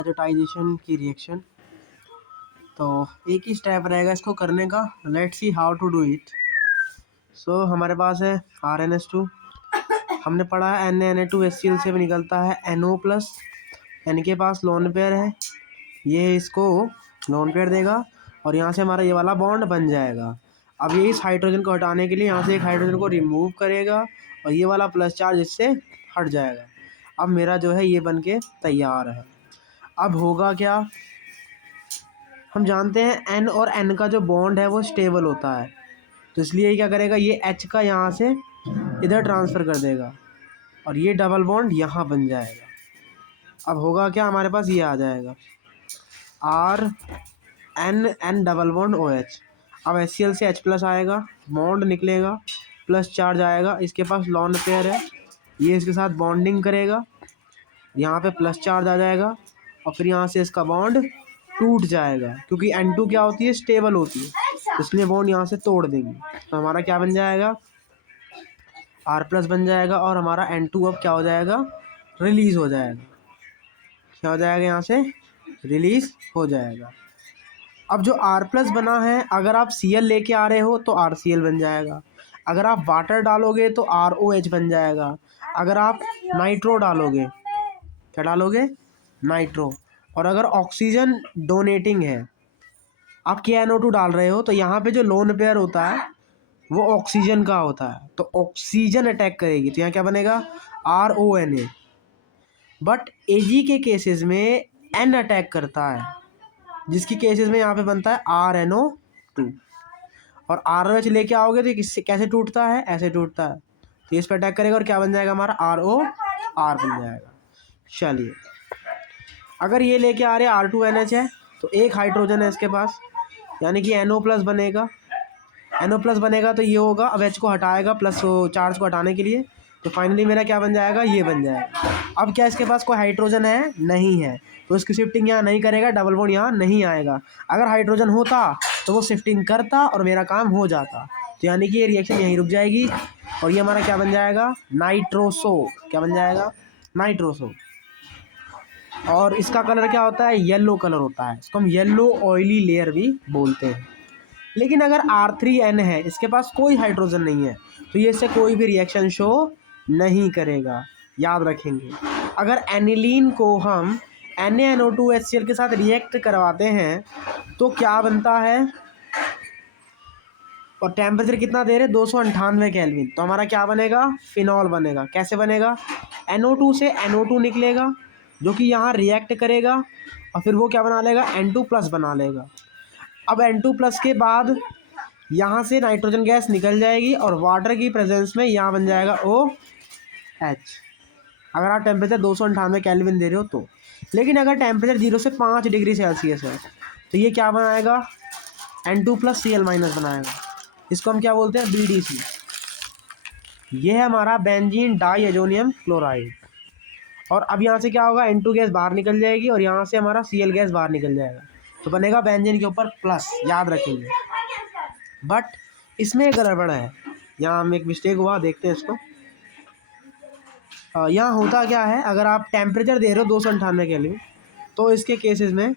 हाइड्रोटाइजेशन की रिएक्शन। तो एक ही स्टेप रहेगा इसको करने का। Let's see how to do it. So हमारे पास है RnH2। हमने पढ़ा है Na2HCl से भी निकलता है NO+। N के पास लोन पेयर है, ये इसको लोन पेयर देगा और यहाँ से हमारा ये वाला बॉन्ड बन जाएगा। अब ये इस हाइड्रोजन को हटाने के लिए यहाँ से एक हाइड्रोजन को रिमूव करेगा और ये वाला प्लस चार्ज इससे हट जाएगा। अब मेरा जो है ये बन के तैयार है। अब होगा क्या, हम जानते हैं N और N का जो बॉन्ड है वो स्टेबल होता है, तो इसलिए क्या करेगा, ये H का यहाँ से इधर ट्रांसफ़र कर देगा और ये डबल बॉन्ड यहाँ बन जाएगा। अब होगा क्या, हमारे पास ये आ जाएगा RNN डबल बॉन्ड OH। अब HCl से H+ आएगा, बॉन्ड निकलेगा, प्लस चार्ज आएगा, इसके पास लॉन पेयर है, ये इसके साथ बॉन्डिंग करेगा, यहाँ पे प्लस चार्ज आ जाएगा और फिर यहाँ से इसका बॉन्ड टूट जाएगा क्योंकि N2 क्या होती है, स्टेबल होती है, इसलिए बॉन्ड यहाँ से तोड़ देंगे। तो हमारा क्या बन जाएगा, R+ बन जाएगा और हमारा N2 अब क्या हो जाएगा, रिलीज़ हो जाएगा। क्या हो जाएगा, यहाँ से रिलीज़ हो जाएगा। अब जो R+ बना है, अगर आप Cl लेके आ रहे हो तो RCl बन जाएगा, अगर आप वाटर डालोगे तो ROH बन जाएगा, अगर आप नाइट्रो डालोगे, क्या डालोगे, नाइट्रो, और अगर ऑक्सीजन डोनेटिंग है, आप KNO2 डाल रहे हो तो यहाँ पे जो लोन पेयर होता है वो ऑक्सीजन का होता है, तो ऑक्सीजन अटैक करेगी तो यहाँ क्या बनेगा, RONA। बट Ag के केसेस में N अटैक करता है, जिसकी केसेस में यहाँ पे बनता है RNO2। और ROH लेके आओगे तो किससे कैसे टूटता है, ऐसे टूटता है, तो इस पर अटैक करेगा और क्या बन जाएगा, हमारा ROR बन जाएगा। चलिए, अगर ये लेके आ रहे R2NH है तो एक हाइड्रोजन है इसके पास, यानी कि NO+ बनेगा। NO+ बनेगा तो ये होगा, अब H को हटाएगा प्लस चार्ज को हटाने के लिए, तो फाइनली मेरा क्या बन जाएगा, ये बन जाएगा। अब क्या इसके पास कोई हाइड्रोजन है, नहीं है, तो इसकी शिफ्टिंग यहाँ नहीं करेगा, डबल बॉन्ड यहाँ नहीं आएगा। अगर हाइड्रोजन होता तो वो शिफ्टिंग करता और मेरा काम हो जाता, तो यानी कि ये रिएक्शन यहीं रुक जाएगी और ये हमारा क्या बन जाएगा, नाइट्रोसो। क्या बन जाएगा, नाइट्रोसो। और इसका कलर क्या होता है, येलो कलर होता है, इसको हम येलो ऑयली लेयर भी बोलते हैं। लेकिन अगर R3N है, इसके पास कोई हाइड्रोजन नहीं है, तो ये इससे कोई भी रिएक्शन शो नहीं करेगा, याद रखेंगे। अगर एनिलीन को हम NaNO2HCl के साथ रिएक्ट करवाते हैं तो क्या बनता है, और टेम्परेचर कितना दे रहे, 298 केल्विन, तो हमारा क्या बनेगा, फिनॉल बनेगा। कैसे बनेगा, NO2 से NO2 निकलेगा जो कि यहाँ रिएक्ट करेगा और फिर वो क्या बना लेगा, N2+ बना लेगा। अब N2+ के बाद यहाँ से नाइट्रोजन गैस निकल जाएगी और वाटर की प्रेजेंस में यहाँ बन जाएगा OH, अगर आप टेम्परेचर 298 केल्विन दे रहे हो तो। लेकिन अगर टेम्परेचर 0 से 5 डिग्री सेल्सियस है तो ये क्या बनाएगा, N2+Cl- बनाएगा, इसको हम क्या बोलते हैं, BDC। ये है हमारा बेंजीन डाइअजोनियम क्लोराइड। और अब यहाँ से क्या होगा, N2 गैस बाहर निकल जाएगी और यहाँ से हमारा Cl गैस बाहर निकल जाएगा, तो बनेगा बेंजीन के ऊपर प्लस, याद रखेंगे। बट इसमें एक गड़बड़ है, यहाँ हम एक मिस्टेक हुआ, देखते हैं इसको। यहाँ होता क्या है, अगर आप टेम्परेचर दे रहे हो 298 के लिए, तो इसके केसेस में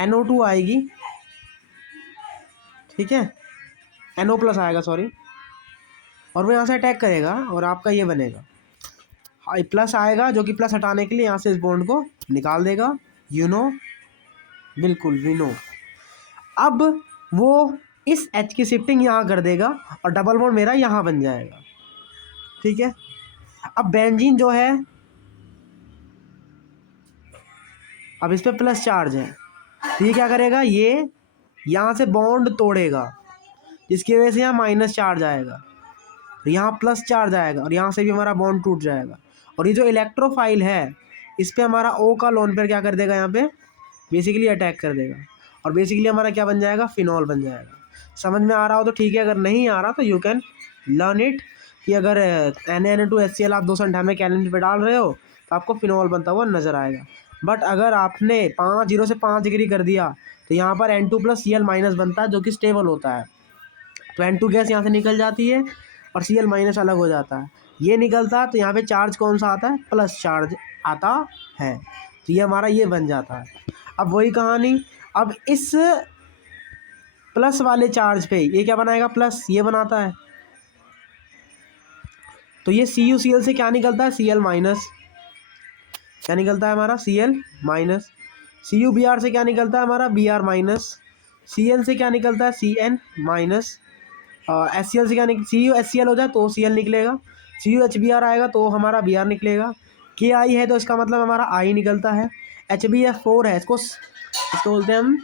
NO2 आएगी, ठीक है, NO+ आएगा, सॉरी, और वो यहाँ से अटैक करेगा और आपका ये बनेगा, प्लस आएगा जो कि प्लस हटाने के लिए यहाँ से इस बॉन्ड को निकाल देगा, बिल्कुल वी नो। अब वो इस H की शिफ्टिंग यहाँ कर देगा और डबल बॉन्ड मेरा यहाँ बन जाएगा, ठीक है। अब बेंजीन जो है, अब इस पर प्लस चार्ज है, तो ये क्या करेगा, ये यहाँ से बॉन्ड तोड़ेगा, जिसकी वजह से यहाँ माइनस चार्ज आएगा, यहाँ प्लस चार्ज आएगा और यहाँ से भी हमारा बॉन्ड टूट जाएगा। और ये जो इलेक्ट्रोफाइल है, इस पर हमारा O का लोन पेयर क्या कर देगा, यहाँ पे बेसिकली अटैक कर देगा और बेसिकली हमारा क्या बन जाएगा, फिनॉल बन जाएगा। समझ में आ रहा हो तो ठीक है, अगर नहीं आ रहा तो यू कैन लर्न इट, कि अगर Na2HCl आप 298 केल्विन पे डाल रहे हो तो आपको फिनॉल बनता हुआ नज़र आएगा। बट अगर आपने 0 से 5 डिग्री कर दिया तो यहाँ पर N2+Cl- बनता है जो कि स्टेबल होता है, तो N2 गैस यहाँ से निकल जाती है और Cl- अलग हो जाता है। ये निकलता है तो यहाँ पे चार्ज कौन सा आता है, प्लस चार्ज आता है। तो ये हमारा ये बन जाता है। अब वही कहानी, अब इस प्लस वाले चार्ज पे ये क्या बनाएगा, प्लस ये बनाता है। तो ये CuCl से क्या निकलता है, Cl माइनस, क्या निकलता है हमारा Cl माइनस। CuBr से क्या निकलता है हमारा Br माइनस। Cn से क्या निकलता है Cn माइनस। HCl से क्या CuHCl हो जाए तो Cl निकलेगा, CuHBr आएगा तो हमारा Br निकलेगा। Ki है तो इसका मतलब हमारा I निकलता है। HBF4 है, इसको बोलते हैं हम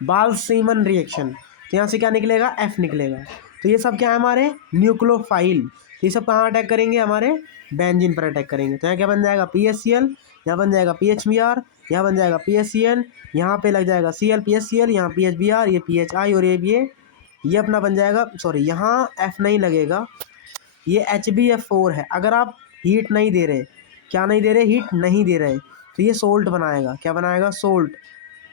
बाल्सीमन रिएक्शन। तो यहाँ से क्या निकलेगा, F निकलेगा। तो ये सब क्या है हमारे न्यूक्लियोफाइल, ये सब कहाँ अटैक करेंगे, हमारे बेंजीन पर अटैक करेंगे। तो यहाँ क्या बन जाएगा PHCl, यहाँ बन जाएगा PHBr, यहाँ बन जाएगा PHCN, यहाँ पे लग जाएगा Cl PHCl, यहाँ PHBr, ये PHI और ये अपना बन जाएगा, सॉरी यहाँ F नहीं लगेगा, ये HBF4 है। अगर आप हीट नहीं दे रहे, क्या नहीं दे रहे, हीट नहीं दे रहे, तो ये सोल्ट बनाएगा, क्या बनाएगा, सोल्ट,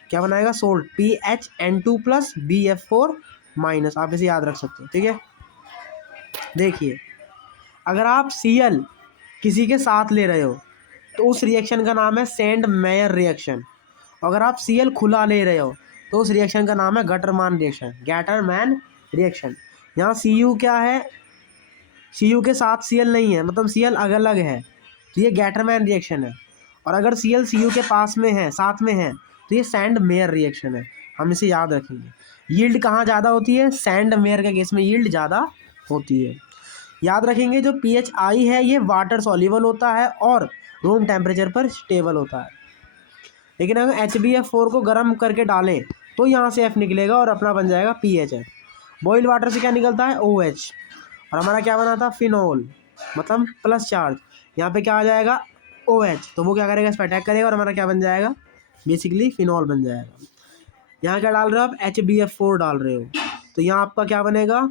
क्या बनाएगा, salt, PHN2 plus BF4 minus. आप इसे याद रख सकते हो, ठीक है। देखिए अगर आप Cl किसी के साथ ले रहे हो तो उस रिएक्शन का नाम है सेंड मेयर रिएक्शन। अगर आप Cl खुला ले रहे हो तो उस रिएक्शन का नाम है गटरमान रिएक्शन, गैटरमैन रिएक्शन। यहाँ Cu क्या है, Cu के साथ Cl नहीं है, मतलब Cl अलग अलग है, तो ये गैटरमैन रिएक्शन है। और अगर Cl Cu के पास में है, साथ में है, तो ये सैंड मेयर रिएक्शन है। हम इसे याद रखेंगे। यील्ड कहाँ ज़्यादा होती है, सैंड मेयर के केस में यील्ड ज़्यादा होती है। याद रखेंगे जो PHI है ये वाटर सॉल्युबल होता है और रूम टेम्परेचर पर स्टेबल होता है। लेकिन अगर HBF4 को गर्म करके डालें तो यहाँ से F निकलेगा और अपना बन जाएगा PHF। बॉइल वाटर से क्या निकलता है OH, और हमारा क्या बना था, फिनोल, मतलब प्लस चार्ज। यहाँ पे क्या आ जाएगा OH, तो वो क्या करेगा, इस पर अटैक करेगा और हमारा क्या बन जाएगा, बेसिकली फिनोल बन जाएगा। यहाँ क्या डाल रहे हो आप, HBF4 डाल रहे हो, तो यहाँ आपका क्या बनेगा,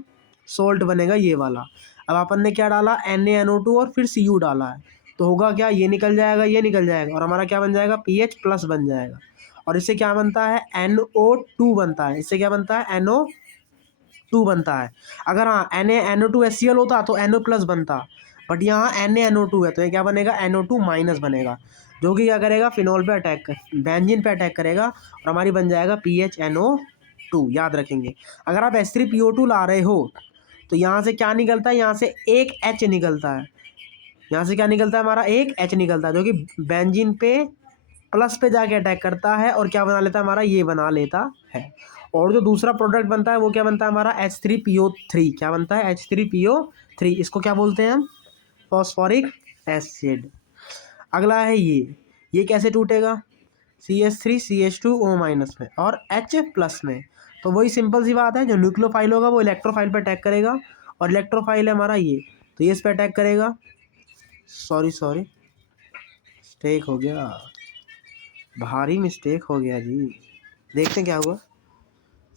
सोल्ट बनेगा ये वाला। अब अपन ने क्या डाला, NaNO2 और फिर Cu डाला है, तो होगा क्या, ये निकल जाएगा, ये निकल जाएगा और हमारा क्या बन जाएगा, PH प्लस बन जाएगा। और इससे क्या बनता है, NO2 बनता है। इससे क्या बनता है, NO2 बनता है। अगर हाँ NaNO2HCl होता तो NO प्लस बनता, बट यहाँ NaNO2 है तो ये क्या बनेगा, NO2 माइनस बनेगा, जो कि क्या करेगा, फिनोल पे अटैक कर, बेंजीन पे अटैक करेगा और हमारी बन जाएगा PHNO2। याद रखेंगे। अगर आप H3PO2 ला रहे हो तो यहाँ से क्या निकलता है, यहाँ से एक H निकलता है, यहाँ से क्या निकलता है हमारा, एक H निकलता है, जो कि बेंजीन पे प्लस पे जाके अटैक करता है और क्या बना लेता है, हमारा ये बना लेता है। और जो दूसरा प्रोडक्ट बनता है वो क्या बनता है हमारा, H3PO3। क्या बनता है, H3PO3। इसको क्या बोलते हैं हम, फॉस्फोरिक एसिड। अगला है ये कैसे टूटेगा, CH3CH2O माइनस में और H प्लस में। तो वही सिंपल सी बात है, जो न्यूक्लियोफाइल होगा वो इलेक्ट्रोफाइल पर अटैक करेगा, और इलेक्ट्रोफाइल है हमारा ये, तो ये इस पर अटैक करेगा। सॉरी मिस्टेक हो गया, भारी मिस्टेक हो गया जी। देखते हैं क्या हुआ,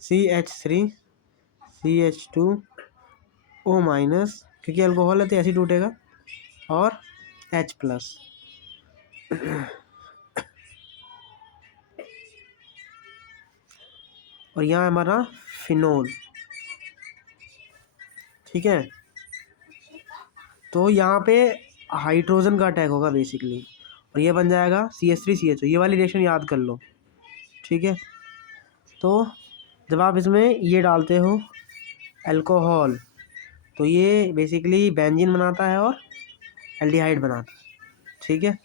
CH3CH2O माइनस, क्योंकि अल्कोहल है तो ऐसे टूटेगा, और H प्लस। और यहाँ हमारा फिनोल, ठीक है। तो यहाँ पे हाइड्रोजन का अटैक होगा बेसिकली, और ये बन जाएगा CH3CHO। ये वाली रिएक्शन याद कर लो, ठीक है। तो जब आप इसमें ये डालते हो अल्कोहल, तो ये बेसिकली बेंजीन बनाता है और एल्डिहाइड बनाता है, ठीक है।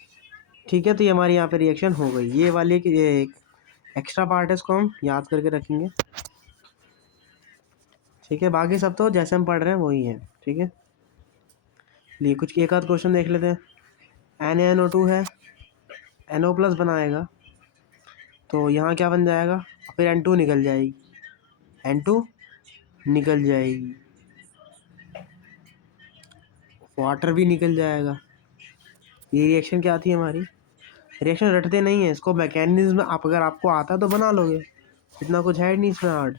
ठीक है, तो ये हमारी यहाँ पे रिएक्शन हो गई। ये वाली एक्स्ट्रा पार्ट है, इसको हम याद करके रखेंगे, ठीक है। बाकी सब तो जैसे हम पढ़ रहे हैं वही है, ठीक है। लिए कुछ एक आध क्वेश्चन देख लेते हैं। NaNO2 है, NO प्लस बनाएगा, तो यहाँ क्या बन जाएगा, फिर N2 निकल जाएगी, N2 निकल जाएगी, वाटर भी निकल जाएगा। ये रिएक्शन क्या आती है हमारी, रिएक्शन रटते नहीं है, इसको मैकेनिज्म आप अगर आपको आता तो बना लोगे, इतना कुछ है नहीं इसमें हार्ड।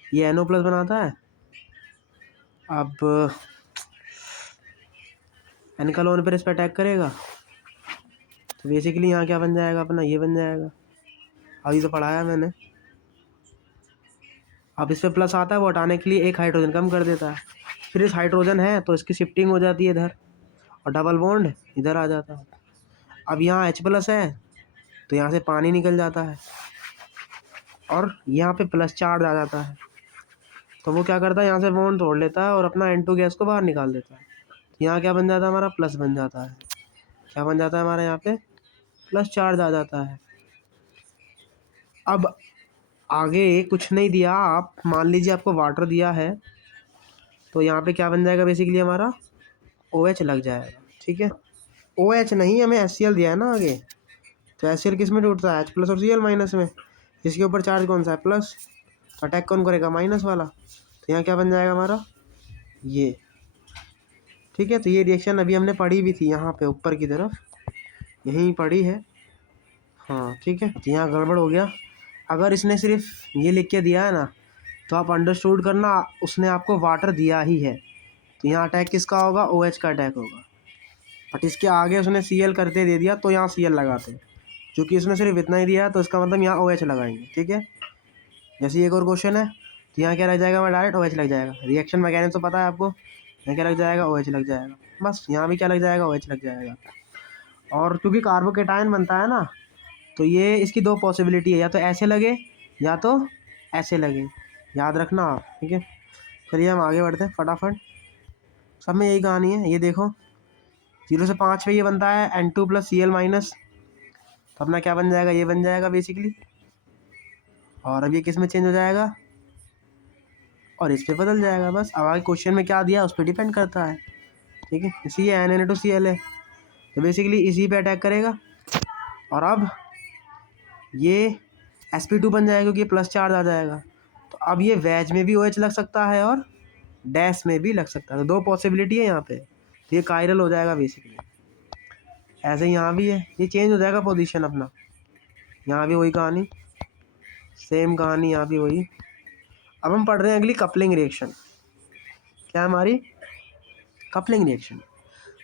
ये NO प्लस बनाता है, अब एनकालोन पर इस पर अटैक करेगा, तो बेसिकली यहाँ क्या बन जाएगा अपना, ये बन जाएगा, अभी तो पढ़ाया मैंने। अब इस पर प्लस आता है, वो हटाने के लिए एक हाइड्रोजन कम कर देता है, फिर इस हाइड्रोजन है तो इसकी शिफ्टिंग हो जाती है इधर, और डबल बॉन्ड इधर आ जाता है। अब यहाँ H+ है तो यहाँ से पानी निकल जाता है, और यहाँ पे प्लस चार्ज आ जाता है, तो वो क्या करता है, यहाँ से बॉन्ड तोड़ लेता है और अपना N2 गैस को बाहर निकाल देता है। तो यहाँ क्या बन जाता है, हमारा प्लस बन जाता है। क्या बन जाता है हमारा, यहाँ पे प्लस चार्ज आ जाता है। अब आगे कुछ नहीं दिया, आप मान लीजिए आपको वाटर दिया है, तो यहाँ पे क्या बन जाएगा, बेसिकली हमारा OH लग जाएगा। ठीक है, OH नहीं, हमें HCl दिया है ना आगे, तो HCl किस में टूटता है, H+ और Cl- में। इसके ऊपर चार्ज कौन सा है, प्लस, अटैक कौन करेगा, माइनस वाला। तो यहाँ क्या बन जाएगा हमारा, ये। ठीक है, तो ये रिएक्शन अभी हमने पढ़ी भी थी यहाँ पे ऊपर की तरफ, यहीं पढ़ी है। हाँ ठीक है, तो यहाँ गड़बड़ हो गया। अगर इसने सिर्फ ये लिख के दिया है ना, तो आप अंडरस्टूड करना उसने आपको वाटर दिया ही है, तो यहाँ अटैक किसका होगा, OH का अटैक होगा। बट इसके आगे उसने Cl करते दे दिया तो यहाँ Cl लगाते हैं, क्योंकि इसने सिर्फ इतना ही दिया है, तो इसका मतलब यहाँ OH लगाएंगे। ठीक है, जैसे एक और क्वेश्चन है, तो यहाँ क्या लग जाएगा, हमारा डायरेक्ट OH लग जाएगा। रिएक्शन मैकेनिज्म तो पता है आपको, यहाँ क्या लग जाएगा, OH लग जाएगा। बस यहाँ भी क्या लग जाएगा, OH लग जाएगा। और क्योंकि कार्बोकेटायन बनता है ना, तो ये इसकी दो पॉसिबिलिटी है, या तो ऐसे लगे या तो ऐसे लगे, याद रखना आप। ठीक है, चलिए हम आगे बढ़ते हैं फटाफट। सब में यही कहानी है, ये देखो 0 से 5 पे ये बनता है N2 + Cl-, तो अपना क्या बन जाएगा, ये बन जाएगा बेसिकली। और अब ये किस में चेंज हो जाएगा, और इस पे बदल जाएगा। बस अब आगे क्वेश्चन में क्या दिया उस पर डिपेंड करता है। ठीक है, इसी है Na2Cl है, तो बेसिकली इसी पे अटैक करेगा। और अब ये sp2 बन जाएगा, क्योंकि प्लस चार्ज आ जाएगा। तो अब ये वेज में भी OH लग सकता है और डैश में भी लग सकता है, तो दो पॉसिबिलिटी है यहाँ पे। तो ये कायरल हो जाएगा बेसिकली। ऐसे यहाँ भी है, ये चेंज हो जाएगा पोजीशन अपना, यहाँ भी वही कहानी, सेम कहानी यहाँ भी वही। अब हम पढ़ रहे हैं अगली कपलिंग रिएक्शन। क्या है हमारी, कपलिंग रिएक्शन।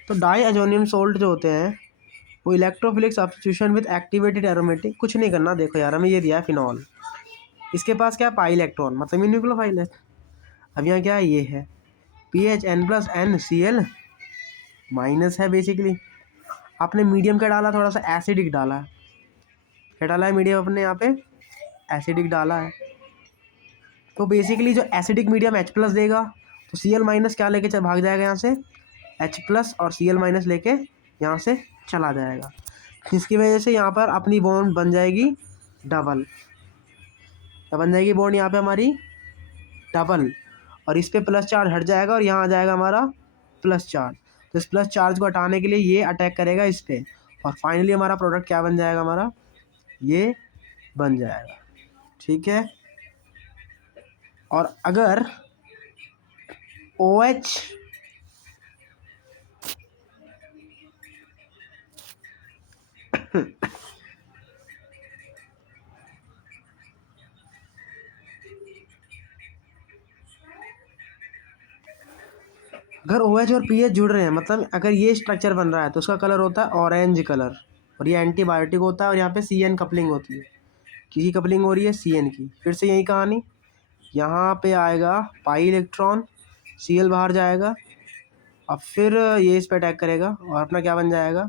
तो डाईअजोनियम सोल्ट जो होते हैं वो electrophilic substitution with activated aromatic, कुछ नहीं करना। देखो यार, हमें ये दिया है फिनॉल, इसके पास क्या है, पाई इलेक्ट्रॉन, मतलब ये न्यूक्लियोफाइल है। अब यहाँ क्या है, ये है PH N+ NCl- है बेसिकली। आपने मीडियम क्या डाला, थोड़ा सा एसिडिक डाला है। क्या डाला है मीडियम अपने यहाँ पे, एसिडिक डाला है। तो बेसिकली जो एसिडिक मीडियम H+ देगा, तो Cl- क्या लेके भाग जाएगा यहाँ से, H+ और Cl- लेके यहाँ से चला जाएगा, जिसकी वजह से यहाँ पर अपनी बॉन्ड बन जाएगी डबल। क्या बन जाएगी बॉन्ड यहाँ पे हमारी, डबल। और इस पे प्लस चार्ज हट जाएगा और यहाँ आ जाएगा हमारा प्लस चार्ज। तो इस प्लस चार्ज को हटाने के लिए ये अटैक करेगा इस पे, और फाइनली हमारा प्रोडक्ट क्या बन जाएगा, हमारा ये बन जाएगा। ठीक है, और अगर OH अगर OH और pH जुड़ रहे हैं, मतलब अगर ये स्ट्रक्चर बन रहा है, तो उसका कलर होता है ऑरेंज कलर, और ये एंटीबायोटिक होता है, और यहाँ पे CN कपलिंग होती है। किसकी कपलिंग हो रही है, CN की। फिर से यही कहानी, यहाँ पे आएगा पाई इलेक्ट्रॉन, Cl बाहर जाएगा, अब फिर ये इस पे अटैक करेगा और अपना क्या बन जाएगा।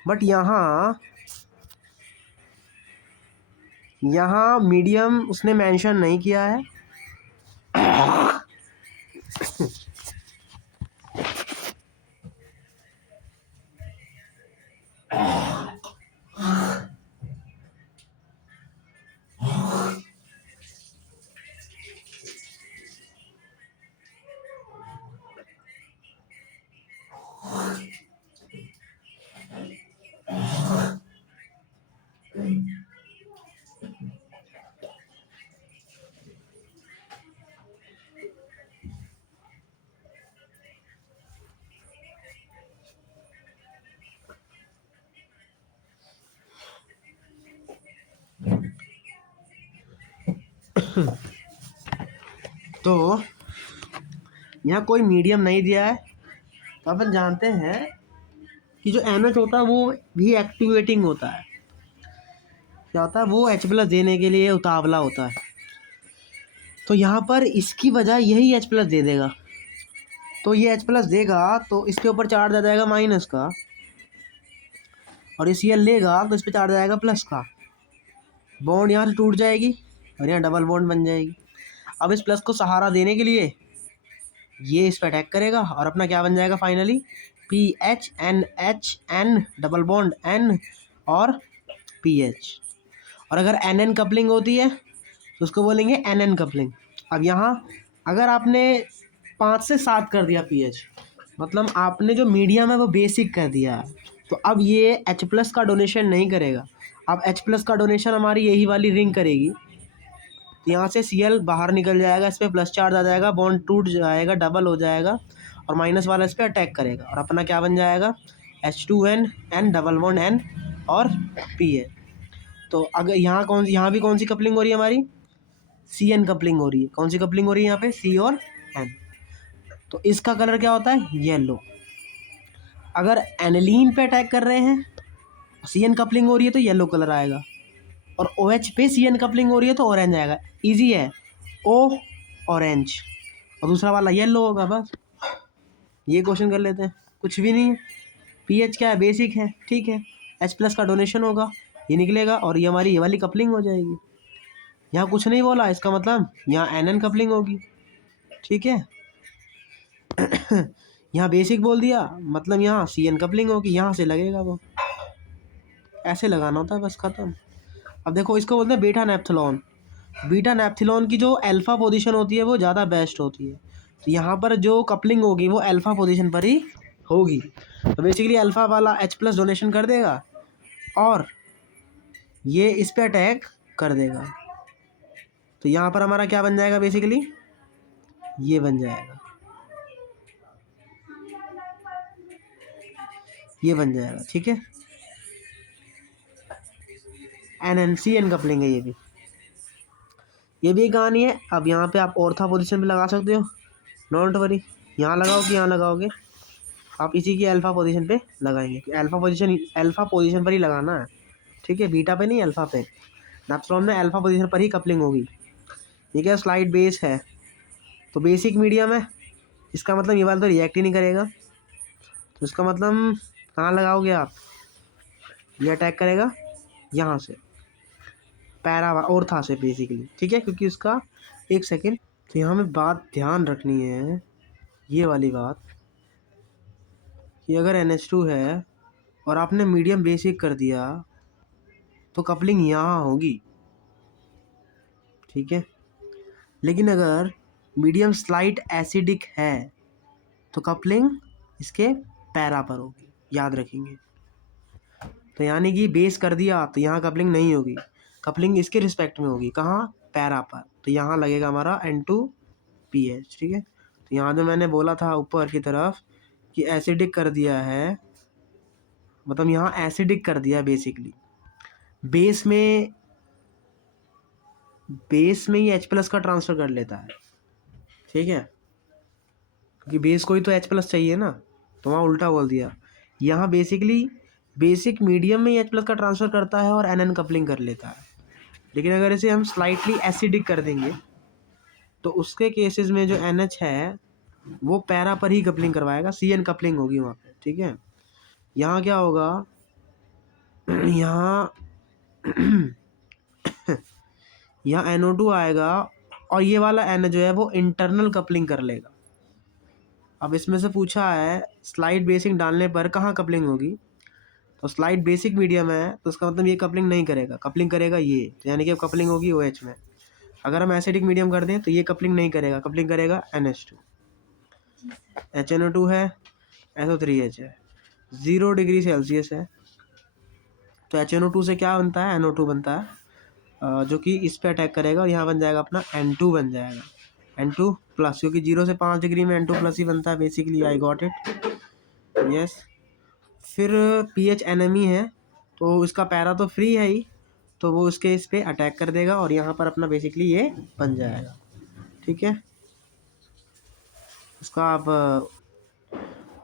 बट यहाँ मीडियम उसने मेंशन नहीं किया है। तो यहाँ कोई मीडियम नहीं दिया है, तो अपन जानते हैं कि जो NH होता है वो भी एक्टिवेटिंग होता है। क्या होता है वो, H+ देने के लिए उतावला होता है। तो यहाँ पर इसकी वजह यही H प्लस दे देगा, तो ये H प्लस देगा तो इसके ऊपर चार्ज आ जाएगा माइनस का, और ये Cl लेगा तो इस पर चार्ज आएगा प्लस का। बॉन्ड यहाँ से टूट जाएगी और यहाँ डबल बॉन्ड बन जाएगी। अब इस प्लस को सहारा देने के लिए ये इस पर अटैक करेगा और अपना क्या बन जाएगा finally, PHNHN double bond N और PH। और अगर NN कपलिंग होती है तो उसको बोलेंगे NN कपलिंग। अब यहाँ अगर आपने 5 से 7 कर दिया pH, मतलब आपने जो मीडियम है वो बेसिक कर दिया, तो अब ये H प्लस का डोनेशन नहीं करेगा। अब H प्लस का डोनेशन हमारी यही वाली रिंग करेगी। तो यहाँ से Cl बाहर निकल जाएगा, इस पर प्लस चार्ज आ जाएगा, बॉन्ड टूट जाएगा, डबल हो जाएगा, और माइनस वाला इस पर अटैक करेगा और अपना क्या बन जाएगा, H2N N double bond N और PA। तो अगर यहाँ भी कौन सी कपलिंग हो रही है हमारी, CN कपलिंग हो रही है। कौन सी कपलिंग हो रही है यहाँ पे, C और N। तो इसका कलर क्या होता है, येलो। अगर एनिलीन पे अटैक कर रहे हैं, CN कपलिंग हो रही है तो येलो कलर आएगा, और OH पे CN कपलिंग हो रही है तो ऑरेंज आएगा। इजी है, O ऑरेंज और दूसरा वाला येलो होगा, बस ये क्वेश्चन कर लेते हैं, कुछ भी नहीं है। pH क्या है, बेसिक है, ठीक है। H प्लस का डोनेशन होगा, ये निकलेगा और ये हमारी ये वाली कपलिंग हो जाएगी। यहाँ कुछ नहीं बोला, इसका मतलब यहाँ NN कपलिंग होगी, ठीक है। यहाँ बेसिक बोल दिया, मतलब यहाँ CN कपलिंग होगी, यहाँ से लगेगा वो, ऐसे लगाना होता है, बस खत्म। अब देखो इसको बोलते हैं बीटा नेप्थेलॉन। बीटा नेप्थेलॉन की जो अल्फा पोजीशन होती है वो ज़्यादा बेस्ट होती है, तो यहाँ पर जो कपलिंग होगी वो अल्फा पोजीशन पर ही होगी। तो बेसिकली अल्फा वाला H प्लस डोनेशन कर देगा और ये इस पर अटैक कर देगा। तो यहाँ पर हमारा क्या बन जाएगा, बेसिकली ये बन जाएगा, ये बन जाएगा, ठीक है। NNCN कपलिंग है ये भी एक कहानी है। अब यहाँ पे आप ऑर्था पोजीशन पे लगा सकते हो, डोंट वरी। यहाँ लगाओ कि यहाँ लगाओगे, आप इसी की अल्फा पोजीशन पे लगाएंगे, अल्फा पोजीशन पर ही लगाना है, ठीक है, बीटा पे नहीं, अल्फा पे। नेप्थेलॉन में अल्फा पोजीशन पर ही कपलिंग होगी। ये क्या स्लाइड बेस है, तो बेसिक मीडियम है, इसका मतलब ये वाला तो रिएक्ट ही नहीं करेगा, तो इसका मतलब कहाँ लगाओगे आप, ये अटैक करेगा यहाँ से, पैरा ऑर्था से बेसिकली, ठीक है, क्योंकि उसका एक सेकेंड। तो यहाँ हमें बात ध्यान रखनी है, ये वाली बात, कि अगर NH2 है और आपने मीडियम बेसिक कर दिया तो कपलिंग यहाँ होगी, ठीक है। लेकिन अगर मीडियम स्लाइट एसिडिक है तो कपलिंग इसके पैरा पर होगी, याद रखेंगे। तो यानी कि बेस कर दिया तो यहाँ कपलिंग नहीं होगी, कपलिंग इसके रिस्पेक्ट में होगी, कहाँ, पैरा पर। तो यहाँ लगेगा हमारा N2PH, ठीक है। तो यहाँ जो मैंने बोला था ऊपर की तरफ कि एसिडिक कर दिया है, मतलब यहाँ एसिडिक कर दिया बेसिकली, बेस में ही H प्लस का ट्रांसफ़र कर लेता है, ठीक है, क्योंकि बेस को ही तो H प्लस चाहिए ना, तो वहाँ उल्टा बोल दिया। यहाँ बेसिकली बेसिक मीडियम में ही H प्लस का ट्रांसफ़र करता है और NN कपलिंग कर लेता है। लेकिन अगर इसे हम स्लाइटली एसिडिक कर देंगे तो उसके केसेस में जो NH है वो पैरा पर ही कपलिंग करवाएगा, CN कपलिंग होगी वहाँ पे, ठीक है। यहाँ क्या होगा, यहाँ यहाँ NO2 आएगा और ये वाला N जो है वो इंटरनल कपलिंग कर लेगा। अब इसमें से पूछा है स्लाइड बेसिक डालने पर कहाँ कपलिंग होगी, तो स्लाइड बेसिक मीडियम है तो उसका मतलब ये कपलिंग नहीं करेगा, कपलिंग करेगा ये, तो यानी कि अब कपलिंग होगी OH में। अगर हम एसिडिक मीडियम कर दें तो ये कपलिंग नहीं करेगा, कपलिंग करेगा NH2। HNO2 है, SO3H है, 0 डिग्री सेल्सियस है, तो HNO2 से क्या बनता है, NO2 बनता है, जो कि इस पे अटैक करेगा और यहाँ बन जाएगा अपना N2 बन जाएगा, N2 प्लस, क्योंकि 0 से 5 डिग्री में N2 प्लस ही बनता है basically, I got it, yes. फिर PH NME है तो इसका पैरा तो फ्री है ही, तो वो उसके इस पे अटैक कर देगा और यहाँ पर अपना बेसिकली ये बन जाएगा, ठीक है। इसका आप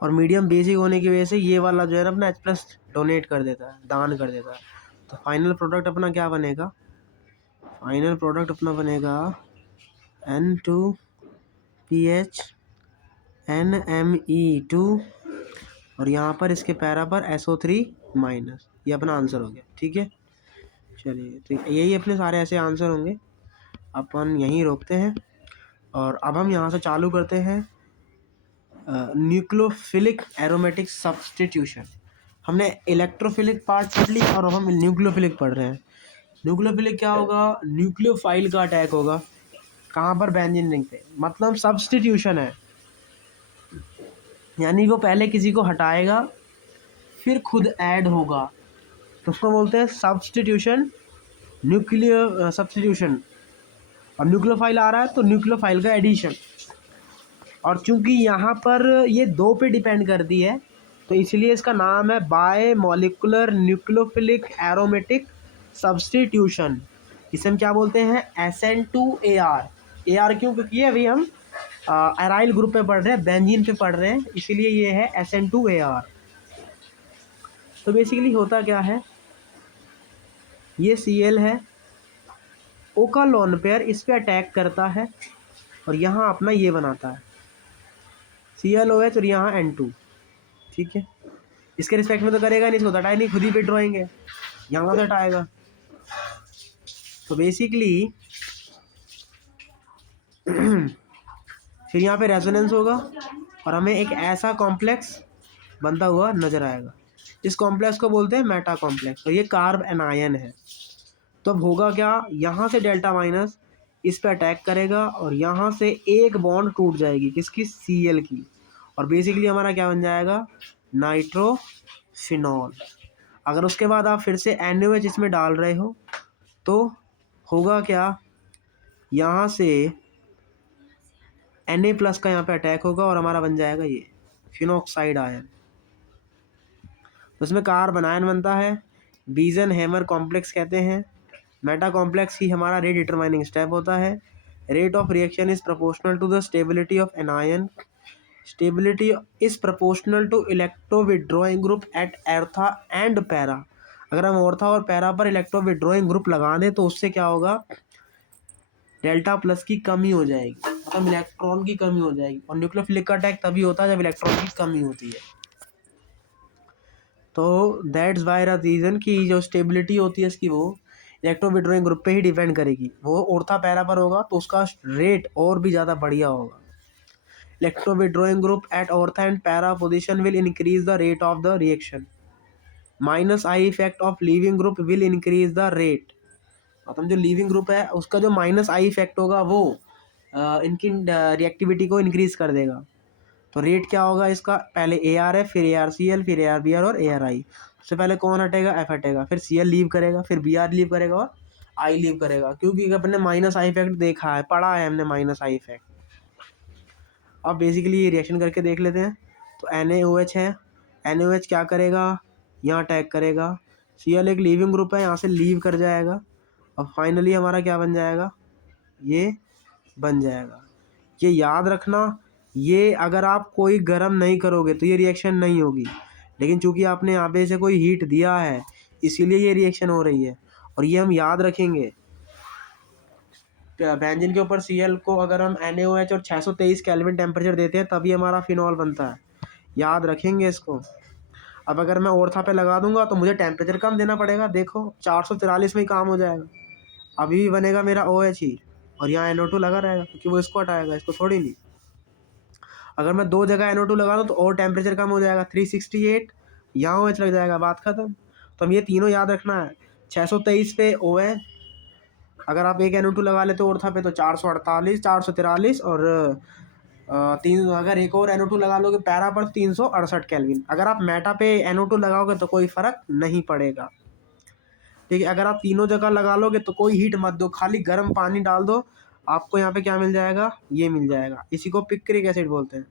और मीडियम बेसिक होने की वजह से ये वाला जो है ना अपना H प्लस डोनेट कर देता है, दान कर देता है। तो फाइनल प्रोडक्ट अपना क्या बनेगा, फाइनल प्रोडक्ट अपना बनेगा N2PH NME2 और यहाँ पर इसके पैरा पर SO3 माइनस। ये अपना आंसर हो गया। ठीक है, चलिए ठीक है, यही अपने सारे ऐसे आंसर होंगे। अपन यहीं रोकते हैं और अब हम यहाँ से चालू करते हैं न्यूक्लियोफिलिक एरोमेटिक सब्स्टिट्यूशन। हमने इलेक्ट्रोफिलिक पार्ट पढ़ ली और अब हम न्यूक्लियोफिलिक पढ़ रहे हैं। न्यूक्लियोफिलिक क्या होगा? न्यूक्लियोफाइल का अटैक होगा। कहाँ पर? बेंजीन रिंग पे। मतलब सब्स्टिट्यूशन है, यानी वो पहले किसी को हटाएगा फिर खुद ऐड होगा, तो उसको बोलते हैं सब्स्टिट्यूशन, न्यूक्लियो सब्स्टिट्यूशन। और न्यूक्लियोफाइल आ रहा है तो न्यूक्लियोफाइल का एडिशन। और चूंकि यहाँ पर ये दो पे डिपेंड करती है तो इसलिए इसका नाम है bye molecular nucleophilic aromatic substitution. इसे हम क्या बोलते हैं? SN2AR। AR क्यों? क्योंकि अभी हम एराइल ग्रुप पे पढ़ रहे हैं, बेंजीन पे पढ़ रहे हैं, इसीलिए ये है SN2AR। तो बेसिकली होता क्या है, ये Cl है, O का लोन पेयर इस पे अटैक करता है और यहाँ अपना ये बनाता है ClOH और यहाँ N2। ठीक है, इसके रिस्पेक्ट में तो करेगा नहीं, इसको तो हटाए नहीं, खुद ही पे ड्रॉइंग है, यहाँ से हटाएगा। तो बेसिकली फिर यहाँ पे रेजोनेंस होगा और हमें एक ऐसा कॉम्प्लेक्स बनता हुआ नजर आएगा। इस कॉम्प्लेक्स को बोलते हैं मेटा कॉम्प्लेक्स और ये कार्ब एनायन है। तो अब होगा क्या, यहाँ से डेल्टा माइनस इस पे अटैक करेगा और यहाँ से एक बॉन्ड टूट जाएगी, किसकी? Cl की। और बेसिकली हमारा क्या बन जाएगा? नाइट्रोफिनॉल। अगर उसके बाद आप फिर से NaOH इसमें डाल रहे हो तो होगा क्या, यहाँ से Na+ का यहाँ पे अटैक होगा और हमारा बन जाएगा ये फिनॉक्साइड आयन। उसमें कार्बन आयन बनता है, बीजन हैमर कॉम्प्लेक्स कहते हैं। मेटा कॉम्प्लेक्स ही हमारा रेट डिटरमाइनिंग स्टेप होता है। Rate of reaction is proportional to the stability of an ion. Stability is proportional to electro withdrawing group at ortho and para. अगर हम ऑर्था और पैरा पर इलेक्ट्रो विड्रॉइंग ग्रुप लगा दें तो उससे क्या होगा? डेल्टा प्लस की कमी हो जाएगी, मतलब इलेक्ट्रॉन की कमी हो जाएगी। और न्यूक्लियोफिलिक का अटैक तभी होता है जब इलेक्ट्रॉन की कमी होती है। तो दैट्स वाई द रीज़न कि जो स्टेबिलिटी होती है इसकी, वो इलेक्ट्रो विड्रॉइंग ग्रुप पे ही डिपेंड करेगी। वो ऑर्था पैरा पर होगा तो उसका रेट और भी ज़्यादा बढ़िया होगा। Electro withdrawing group at ortho and para position will increase the rate of the reaction. Minus I effect of leaving group will increase the rate. मतलब जो लीविंग ग्रुप है उसका जो माइनस आई इफेक्ट होगा वो इनकी रिएक्टिविटी को increase कर देगा। तो रेट क्या होगा इसका? पहले AR है, फिर ArCl, फिर ArBr और ArI। सबसे पहले कौन हटेगा? F हटेगा, फिर Cl लीव करेगा, फिर Br लीव करेगा और I लीव करेगा, क्योंकि अपने माइनस आई इफेक्ट देखा है, पढ़ा है हमने माइनस आई इफेक्ट। अब बेसिकली ये रिएक्शन करके देख लेते हैं। तो NaOH है, NaOH क्या करेगा? यहाँ अटैक करेगा। Cl एक लीविंग ग्रुप है, यहाँ से लीव कर जाएगा और फाइनली हमारा क्या बन जाएगा? ये बन जाएगा। ये याद रखना, ये अगर आप कोई गर्म नहीं करोगे तो ये रिएक्शन नहीं होगी, लेकिन चूंकि आपने यहाँ पे से कोई हीट दिया है इसीलिए ये रिएक्शन हो रही है। और ये हम याद रखेंगे, बेंजीन के ऊपर Cl को अगर हम NaOH और 623 केल्विन टेम्परेचर देते हैं तभी हमारा फिनॉल बनता है, याद रखेंगे इसको। अब अगर मैं ऑर्था पे लगा दूंगा तो मुझे टेम्परेचर कम देना पड़ेगा, देखो 443 में ही काम हो जाएगा, अभी भी बनेगा मेरा OH ही और यहाँ NO2 लगा रहेगा क्योंकि वो इसको हटाएगा, इसको थोड़ी नहीं। अगर मैं दो जगह NO2 लगा दूँ तो और टेम्परेचर कम हो जाएगा, 368, यहाँ OH लग जाएगा, बात खत्म। तो हम ये तीनों याद रखना है। 623 पे OH, अगर आप एक NO2 लगा लेते हो ऑर्था पे तो 448, 443 और तीन, अगर एक और NO2 लगा लोगे पैरा पर 368 केल्विन। अगर आप मेटा पे NO2 लगाओगे तो कोई फ़र्क नहीं पड़ेगा। ठीक है, अगर आप तीनों जगह लगा लोगे तो कोई हीट मत दो, खाली गर्म पानी डाल दो, आपको यहाँ पे क्या मिल जाएगा? ये मिल जाएगा। इसी को पिक्रिक एसिड बोलते हैं।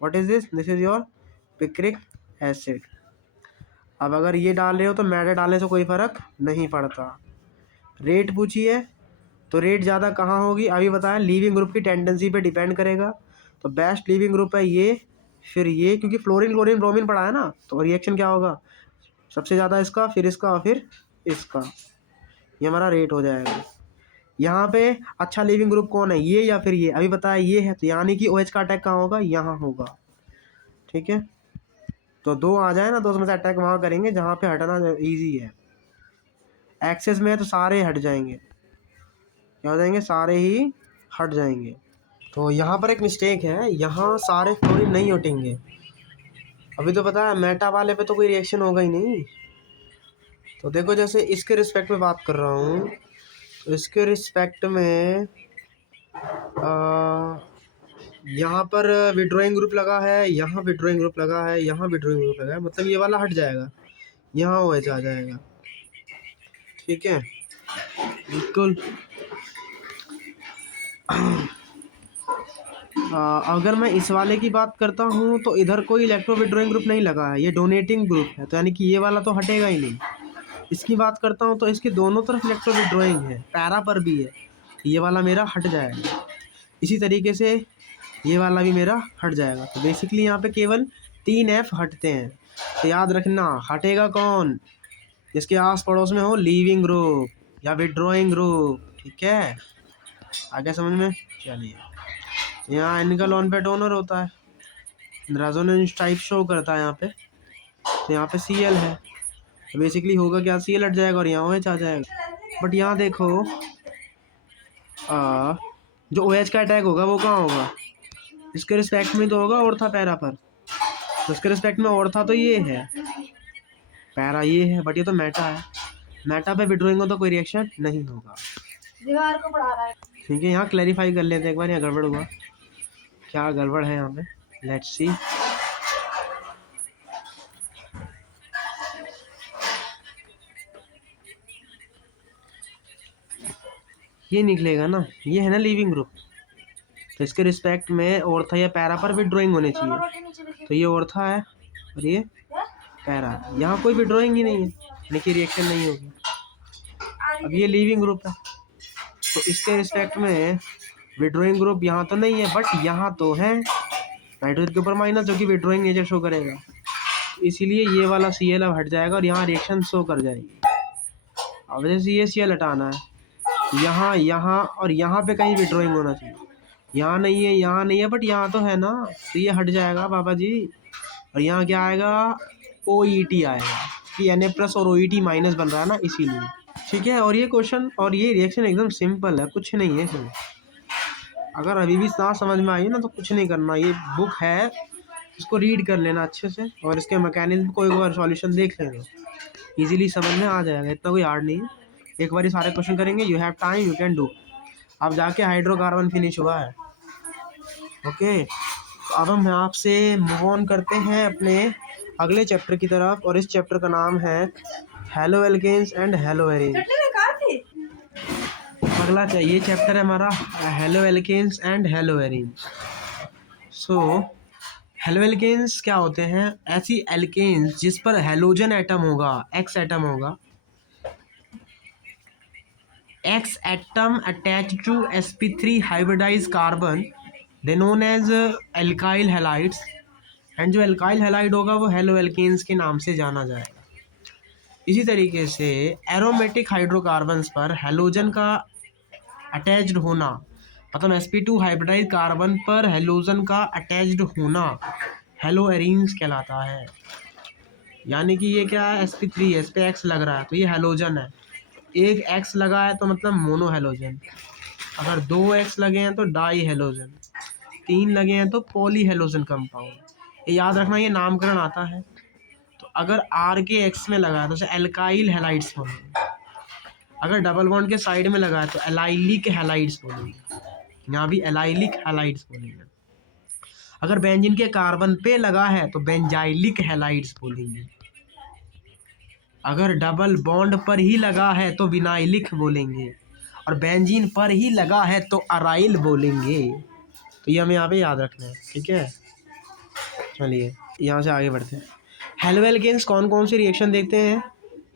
What is this? This is your picric acid. अब अगर ये डाल रहे हो तो मैदा डालने से कोई फ़र्क नहीं पड़ता। रेट पूछी है तो रेट ज़्यादा कहाँ होगी? अभी बताया, लीविंग ग्रुप की टेंडेंसी पे डिपेंड करेगा। तो बेस्ट लीविंग ग्रुप है ये, फिर ये, क्योंकि फ्लोरीन क्लोरीन ब्रोमीन पड़ा है ना, तो रिएक्शन क्या होगा? सबसे ज़्यादा इसका, फिर इसका और फिर इसका, ये हमारा रेट हो जाएगा। यहाँ पे अच्छा लिविंग ग्रुप कौन है, ये या फिर ये, अभी बताया ये है, तो यानी कि OH का अटैक कहाँ होगा, यहाँ होगा। ठीक है, तो 2 आ जाए ना, 2 में से अटैक वहाँ करेंगे जहाँ पे हटना ईजी है। एक्सेस में है तो सारे हट जाएंगे, क्या हो जाएंगे, सारे ही हट जाएंगे। तो यहाँ पर एक मिस्टेक है, यहाँ सारे फ्लोरीन नहीं हटेंगे। अभी तो पता है मेटा वाले पे तो कोई रिएक्शन होगा ही नहीं। तो देखो जैसे इसके रिस्पेक्ट में बात कर रहा हूँ, तो इसके रिस्पेक्ट में यहाँ पर विड्रॉइंग ग्रुप लगा है, यहाँ विड्रॉइंग ग्रुप लगा है, यहाँ विड्रॉइंग ग्रुप लगा है, मतलब ये वाला हट जाएगा, यहाँ OH आ जाएगा। ठीक है, बिल्कुल। अगर मैं इस वाले की बात करता हूँ तो इधर कोई इलेक्ट्रो विड्रॉइंग ग्रुप नहीं लगा है, ये डोनेटिंग ग्रुप है, तो यानी कि ये वाला तो हटेगा ही नहीं। इसकी बात करता हूँ तो इसके दोनों तरफ इलेक्ट्रो विड्रॉइंग है, पैरा पर भी है, ये वाला मेरा हट जाएगा। इसी तरीके से ये वाला भी मेरा हट जाएगा। तो बेसिकली यहाँ पे केवल 3 F हटते हैं। तो याद रखना, हटेगा कौन, जिसके आस पड़ोस में हो लिविंग ग्रुप या विड्रॉइंग ग्रुप। ठीक है, आगे समझ में। चलिए, यहाँ N का लॉन पे डोनर होता है, रेजोनेंस टाइप शो करता है यहाँ पे, तो यहाँ पे Cl है, तो बेसिकली होगा क्या, Cl हट जाएगा और यहाँ OH आ जाएगा। बट यहाँ देखो जो OH का अटैक होगा वो कहाँ होगा, इसके रिस्पेक्ट में तो होगा और था पैरा पर, तो इसके रिस्पेक्ट में और था तो ये है, पैरा ये है, बट ये तो मेटा है, मेटा पे विड्रॉइंग हो तो कोई रिएक्शन नहीं होगा। दीवार को बढ़ा रहा है। ठीक है, यहाँ क्लैरिफाई कर लेते हैं एक बार, यहाँ गड़बड़ हुआ, क्या गड़बड़ है यहाँ पे, लेट्स सी। ये निकलेगा ना, ये है ना लिविंग ग्रुप, तो इसके रिस्पेक्ट में ऑर्था या पैरा पर विड्रॉइंग होने चाहिए, तो ये ऑर्था है और ये पैरा, यहाँ कोई विड्रॉइंग ही नहीं है, यानी कि रिएक्शन नहीं होगी। अब ये लिविंग ग्रुप है, तो इसके रिस्पेक्ट में विड्रॉइंग ग्रुप यहाँ तो नहीं है, बट यहाँ तो है, नाइट्रोजन के ऊपर माइनस, जो कि विड्रॉइंग नेचर शो करेगा, इसीलिए ये वाला Cl अब हट जाएगा और यहाँ रिएक्शन शो कर जाएगी। अब जैसे ये Cl हटाना है, यहाँ यहाँ और यहाँ पे कहीं विड्रॉइंग होना चाहिए, यहाँ नहीं है, यहाँ नहीं है, बट यहाँ तो है ना, तो ये हट जाएगा बाबा जी, और यहाँ क्या आएगा, OET आएगा, कि Na+ और OET- बन रहा है ना, इसीलिए। ठीक है, और ये क्वेश्चन और ये रिएक्शन एकदम सिंपल है, कुछ नहीं है इसमें। अगर अभी भी ना समझ में आई ना तो कुछ नहीं करना, ये बुक है, इसको रीड कर लेना अच्छे से, और इसके मैकेनिज्म को एक बार सॉल्यूशन देख लेना, इजीली समझ में आ जाएगा, इतना कोई हार्ड नहीं है। एक बार सारे क्वेश्चन करेंगे, you have time, you can do. अब जाके हाइड्रोकार्बन फिनिश हुआ है। ओके, तो अब हम आपसे मूव ऑन करते हैं अपने अगले चैप्टर की तरफ, और इस चैप्टर का नाम है haloalkanes and haloarenes. अगला चाहिए चैप्टर है हमारा haloalkanes and haloarenes. So haloalkanes क्या होते हैं, ऐसी एल्केन्स जिस पर हेलोजन एटम होगा, एक्स एटम होगा, X atom attached to sp3 hybridize carbon, they known as alkyl halides, and जो एल्काइल हैलाइड होगा वो हेलो एल्केन्स के नाम से जाना जाएगा। इसी तरीके से एरोमेटिक हाइड्रोकार्बन्स पर हेलोजन का अटैच्ड होना, मतलब sp2 हाइब्रिडाइज कार्बन पर हेलोजन का अटैच्ड होना हेलो एरीन्स कहलाता है। यानी कि ये क्या है, sp3 है, इस पे x लग रहा है तो ये हेलोजन है, एक x लगा है तो मतलब मोनो हेलोजन, अगर 2 x लगे हैं तो डाई हेलोजन, 3 लगे हैं तो पॉली हेलोजन कंपाउंड। ये याद रखना, ये नामकरण आता है। तो अगर R के x में लगा है तो उसे एल्काइल हैलाइड्स बोलेंगे, अगर डबल बॉन्ड के साइड में लगा है तो एलाइलिक हैलाइड्स बोलेंगे, यहाँ भी एलाइलिक हैलाइड्स बोलेंगे। अगर बेंजीन के कार्बन पे लगा है तो बेंजाइलिक हैलाइड्स बोलेंगे, अगर डबल बॉन्ड पर ही लगा है तो विनाइलिक बोलेंगे, और बेंजीन पर ही लगा है तो अराइल बोलेंगे। तो ये हमें यहाँ पे याद रखना है। ठीक है, चलिए यहाँ से आगे बढ़ते हैं। हेलो एल्केन्स कौन कौन सी रिएक्शन देखते हैं,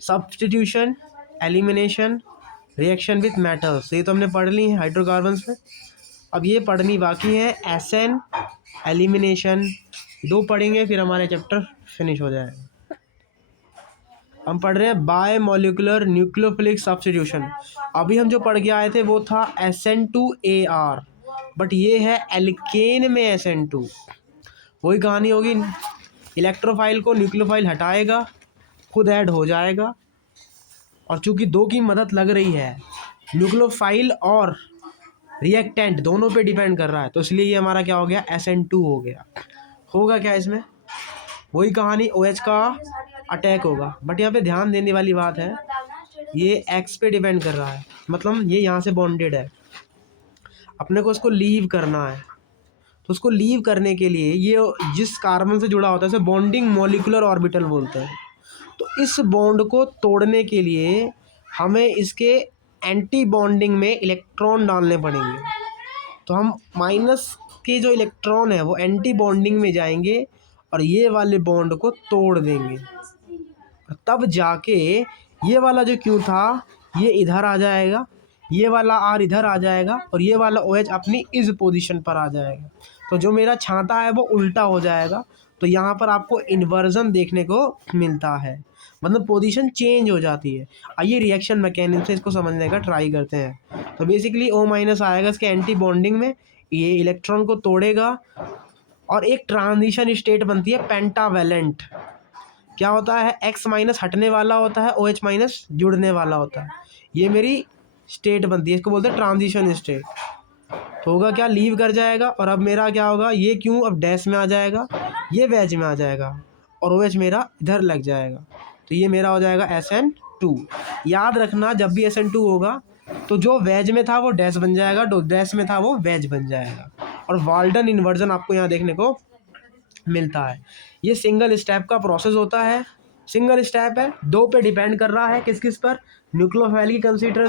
substitution, elimination, reaction with metals, ये तो हमने पढ़ ली है हाइड्रोकार्बन्स में। अब ये पढ़नी बाकी है एसएन, एलिमिनेशन, 2 पढ़ेंगे फिर हमारे चैप्टर फिनिश हो जाएगा। हम पढ़ रहे हैं बाय मॉलिक्यूलर न्यूक्लियोफिलिक सब्स्टिट्यूशन। अभी हम जो पढ़ के आए थे वो था SN2AR, बट ये है एल्केन में SN2। वही कहानी होगी, इलेक्ट्रोफाइल को न्यूक्लियोफाइल हटाएगा, खुद ऐड हो जाएगा, और चूंकि दो की मदद लग रही है, न्यूक्लियोफाइल और रिएक्टेंट दोनों पे डिपेंड कर रहा है, तो इसलिए ये हमारा क्या हो गया, SN2 हो गया। होगा क्या इसमें, वही कहानी OH का अटैक होगा, बट यहाँ पे ध्यान देने वाली बात है, ये X पे डिपेंड कर रहा है, मतलब ये यहाँ से बॉन्डेड है, अपने को उसको लीव करना है। तो उसको लीव करने के लिए ये जिस कार्बन से जुड़ा होता है उसे बॉन्डिंग मॉलिक्यूलर ऑर्बिटल बोलते हैं। तो इस बॉन्ड को तोड़ने के लिए हमें इसके एंटी बॉन्डिंग में इलेक्ट्रॉन डालने पड़ेंगे। तो हम माइनस के जो इलेक्ट्रॉन है वो एंटी बॉन्डिंग में जाएंगे और ये वाले बॉन्ड को तोड़ देंगे, तब जाके ये वाला जो Q था ये इधर आ जाएगा, ये वाला R इधर आ जाएगा, और ये वाला OH अपनी इस पोजीशन पर आ जाएगा। तो जो मेरा छाता है वो उल्टा हो जाएगा, तो यहाँ पर आपको इन्वर्जन देखने को मिलता है, मतलब पोजीशन चेंज हो जाती है। आइए रिएक्शन मैकेनिज्म से इसको समझने का ट्राई करते हैं। तो बेसिकली O- आएगा इसके एंटी बॉन्डिंग में, ये इलेक्ट्रॉन को तोड़ेगा और एक ट्रांजिशन स्टेट बनती है पेंटावेलेंट। क्या होता है, X- हटने वाला होता है, OH- जुड़ने वाला होता है, ये मेरी स्टेट बनती है, इसको बोलते हैं ट्रांजिशन स्टेट। तो होगा क्या, लीव कर जाएगा, और अब मेरा क्या होगा, ये क्यों अब डैश में आ जाएगा, ये वेज में आ जाएगा, और OH मेरा इधर लग जाएगा, तो ये मेरा हो जाएगा SN2। याद रखना जब भी SN2 होगा तो जो वेज में था वो डैश बन जाएगा, जो डैश में था वो वेज बन जाएगा। और वाल्टन इन्वर्जन आपको यहाँ देखने को मिलता है। ये सिंगल स्टेप का प्रोसेस होता है, सिंगल स्टेप है, दो पे डिपेंड कर रहा है, किस किस पर, न्यूक्लियोफाइल की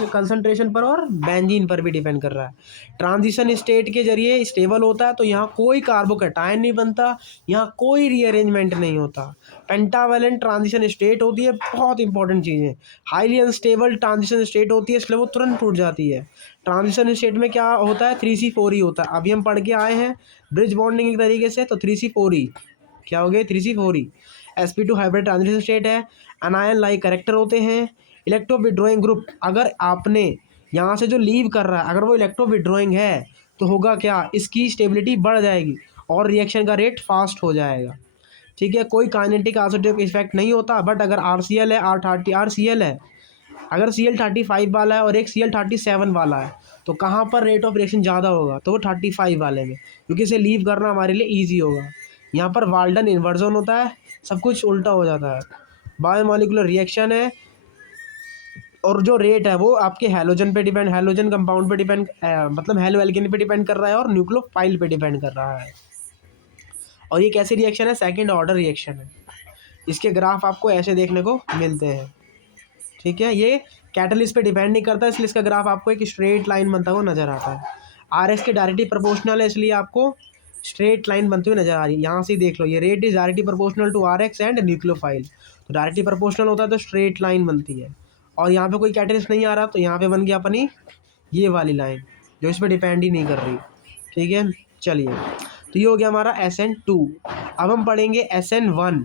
कंसंट्रेशन पर और बेंजीन पर भी डिपेंड कर रहा है। ट्रांजिशन स्टेट के जरिए स्टेबल होता है, तो यहाँ कोई कार्बोकैटायन नहीं बनता, यहाँ कोई रीअरेंजमेंट नहीं होता। पेंटावेलेंट ट्रांजिशन स्टेट होती है, बहुत इंपॉर्टेंट चीज़ है। हाईली अनस्टेबल ट्रांजिशन स्टेट होती है, इसलिए वो तुरंत टूट जाती है। ट्रांजिशन स्टेट में क्या होता है, 3C4E होता है। अभी हम पढ़ के आए हैं ब्रिज बॉन्डिंग एक तरीके से, तो 3C4E क्या हो गए, 3C4E। sp2 hybrid transition state है। अनायन लाइक करेक्टर होते हैं। इलेक्ट्रो विड्रॉइंग ग्रुप, अगर आपने यहाँ से जो लीव कर रहा है अगर वो इलेक्ट्रो विड्रॉइंग है तो होगा क्या, इसकी स्टेबिलिटी बढ़ जाएगी और रिएक्शन का रेट फास्ट हो जाएगा। ठीक है, कोई काइनेटिक ऑक्सीडेटिव इफेक्ट नहीं होता, बट अगर RCl है, RCl है, अगर Cl35 वाला है और एक Cl37 वाला है, तो कहाँ पर रेट ऑफ रिएक्शन ज़्यादा होगा, तो वो 35 वाले में, क्योंकि इसे लीव करना हमारे लिए ईजी होगा। यहाँ पर वाल्टन इन्वर्जन होता है, सब कुछ उल्टा हो जाता है। बायोमॉलिक्यूलर रिएक्शन है, और जो रेट है वो आपके हैलोजन पे डिपेंड, हैलोजन कंपाउंड पे डिपेंड, मतलब हैलो एल्केन पे डिपेंड कर रहा है और न्यूक्लियोफाइल पे डिपेंड कर रहा है। और ये कैसी रिएक्शन है, सेकंड ऑर्डर रिएक्शन है। इसके ग्राफ आपको ऐसे देखने को मिलते हैं। ठीक है, ये कैटलिस्ट पे डिपेंड नहीं करता, इसलिए इसका ग्राफ आपको एक स्ट्रेट लाइन बनता हुआ नजर आता है। RS के डायरेक्टली प्रोपोर्शनल है, इसलिए आपको स्ट्रेट लाइन बनती हुई नजर आ रही है। यहाँ से देख लो, ये rate is directly proportional to RX and nucleophile. तो डायरेक्टली प्रोपोर्शनल होता है तो स्ट्रेट लाइन बनती है, और यहाँ पे कोई कैटलिस्ट नहीं आ रहा तो यहाँ पे बन गया अपनी ये वाली लाइन जो इस पर डिपेंड ही नहीं कर रही। ठीक है, चलिए, तो ये हो गया हमारा SN2। अब हम पढ़ेंगे SN1।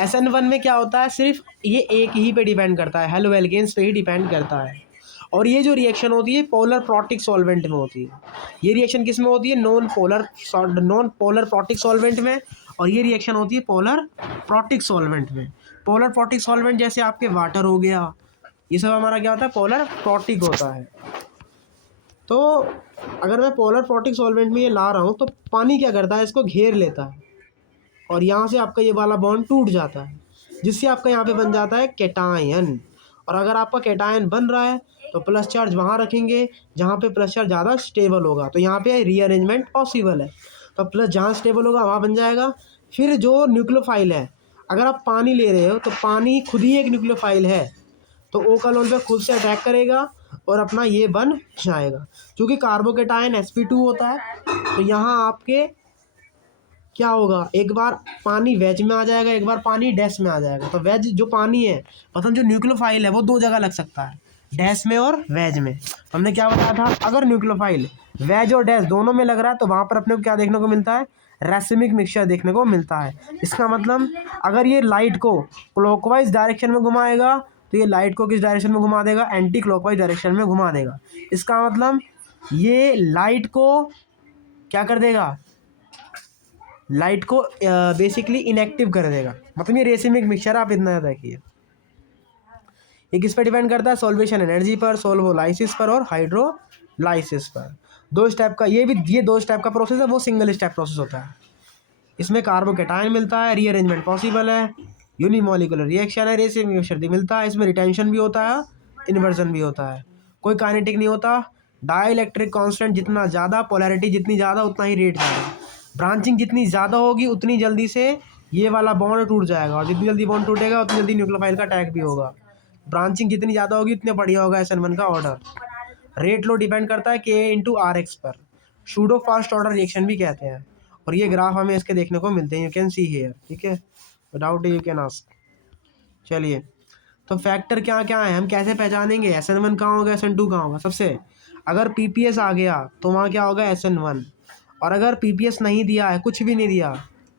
SN1 में क्या होता है, सिर्फ ये एक ही पे डिपेंड करता है, हेलो एल्केन्स पे ही डिपेंड करता है। और ये जो रिएक्शन होती है पोलर प्रोटिक सॉल्वेंट में होती है। ये रिएक्शन किस में होती है, नॉन पोलर प्रोटिक सॉल्वेंट में, और ये रिएक्शन होती है पोलर प्रोटिक सॉल्वेंट में। पोलर प्रोटिक सॉल्वेंट जैसे आपके वाटर हो गया, ये सब हमारा क्या होता है, पोलर प्रोटिक होता है। तो अगर मैं पोलर प्रोटिक सॉल्वेंट में ये ला रहा हूँ तो पानी क्या करता है, इसको घेर लेता है, और यहाँ से आपका ये वाला बॉन्ड टूट जाता है, जिससे आपका यहाँ पे बन जाता है कैटायन। और अगर आपका कैटायन बन रहा है तो प्लस चार्ज वहाँ रखेंगे जहाँ पे प्लस चार्ज ज़्यादा स्टेबल होगा, तो यहाँ पे रीअरेंजमेंट पॉसिबल है, तो प्लस जहाँ स्टेबल होगा वहाँ बन जाएगा। फिर जो न्यूक्लियोफाइल है, अगर आप पानी ले रहे हो तो पानी खुद ही एक न्यूक्लियोफाइल है, तो O का लोन पे खुद से अटैक करेगा और अपना ये बन जाएगा। क्योंकि कार्बोकेटायन sp2 होता है, तो यहाँ आपके क्या होगा, एक बार पानी वेज में आ जाएगा, एक बार पानी डैश में आ जाएगा। तो वेज जो पानी है, मतलब जो न्यूक्लियोफाइल है वो दो जगह लग सकता है, डैश में और वेज में। हमने क्या बताया था, अगर न्यूक्लियोफाइल वेज और डैश दोनों में लग रहा है तो वहाँ पर अपने को क्या देखने को मिलता है, रेसिमिक मिक्सचर देखने को मिलता है। इसका मतलब अगर ये लाइट को क्लॉकवाइज डायरेक्शन में घुमाएगा तो ये लाइट को किस डायरेक्शन में घुमा देगा, एंटी क्लॉकवाइज डायरेक्शन में घुमा देगा। इसका मतलब ये लाइट को क्या कर देगा, लाइट को बेसिकली इनएक्टिव कर देगा। मतलब ये रेसिमिक मिक्सचर, आप इतना याद रखिए। ये किस पर डिपेंड करता है, सॉल्वेशन एनर्जी पर, सोल्वोलाइसिस पर और हाइड्रोलाइसिस पर। दो स्टेप का ये दो स्टेप का प्रोसेस है, वो सिंगल स्टेप प्रोसेस होता है। इसमें कार्बोकेटायन मिलता है, रीअरेंजमेंट पॉसिबल है, यूनिमोलिकुलर रिएक्शन है, रेसिमिक मिक्सचर मिलता है। इसमें रिटेंशन भी होता है, इन्वर्जन भी होता है, कोई काइनेटिक नहीं होता। डाइलेक्ट्रिक कांस्टेंट जितना ज़्यादा, पोलैरिटी जितनी ज़्यादा उतना ही रेट ज़्यादा। ब्रांचिंग जितनी ज़्यादा होगी उतनी जल्दी से ये वाला बॉन्ड टूट जाएगा, और जितनी जल्दी बॉन्ड टूटेगा उतनी जल्दी न्यूक्लियोफाइल का अटैक भी होगा। ब्रांचिंग जितनी ज़्यादा होगी उतने बढ़िया होगा SN1 का ऑर्डर। रेट लो डिपेंड करता है Ka/Rx पर, सूडो फास्ट ऑर्डर रिएक्शन भी कहते हैं। और ये ग्राफ हमें इसके देखने को मिलते हैं, यू कैन सी हियर, ठीक है, विदाउट यू कैन आस्क। चलिए, तो फैक्टर क्या क्या है, हम कैसे पहचानेंगे SN1 कहाँ होगा, SN2 कहाँ होगा। सबसे अगर PPS आ गया तो वहाँ क्या होगा, SN1। और अगर PPS नहीं दिया है, कुछ भी नहीं दिया,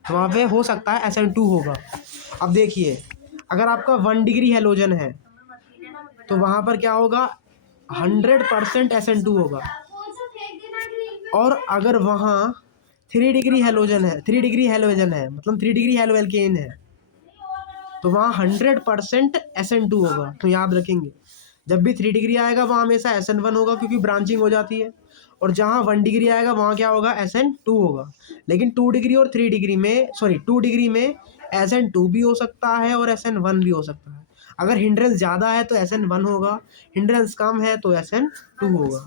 तो वहाँ पे हो सकता है SN2 होगा। अब देखिए, अगर आपका 1 डिग्री हेलोजन है तो वहाँ पर क्या होगा, 100% SN2 होगा। और अगर वहाँ 3 डिग्री हेलोजन है, 3 डिग्री हेलोजन है मतलब 3 डिग्री हेलो एल्केन है, तो वहाँ 100% SN2 होगा। तो याद रखेंगे, जब भी 3 डिग्री आएगा वहाँ हमेशा SN1 होगा, क्योंकि ब्रांचिंग हो जाती है। और जहाँ 1 डिग्री आएगा वहाँ क्या होगा, SN2 होगा। लेकिन 2 डिग्री और 3 डिग्री में 2 डिग्री में SN2 भी हो सकता है और SN1 भी हो सकता है। अगर हिंड्रेंस ज़्यादा है तो SN1 होगा, हिंड्रेंस कम है तो SN2 होगा,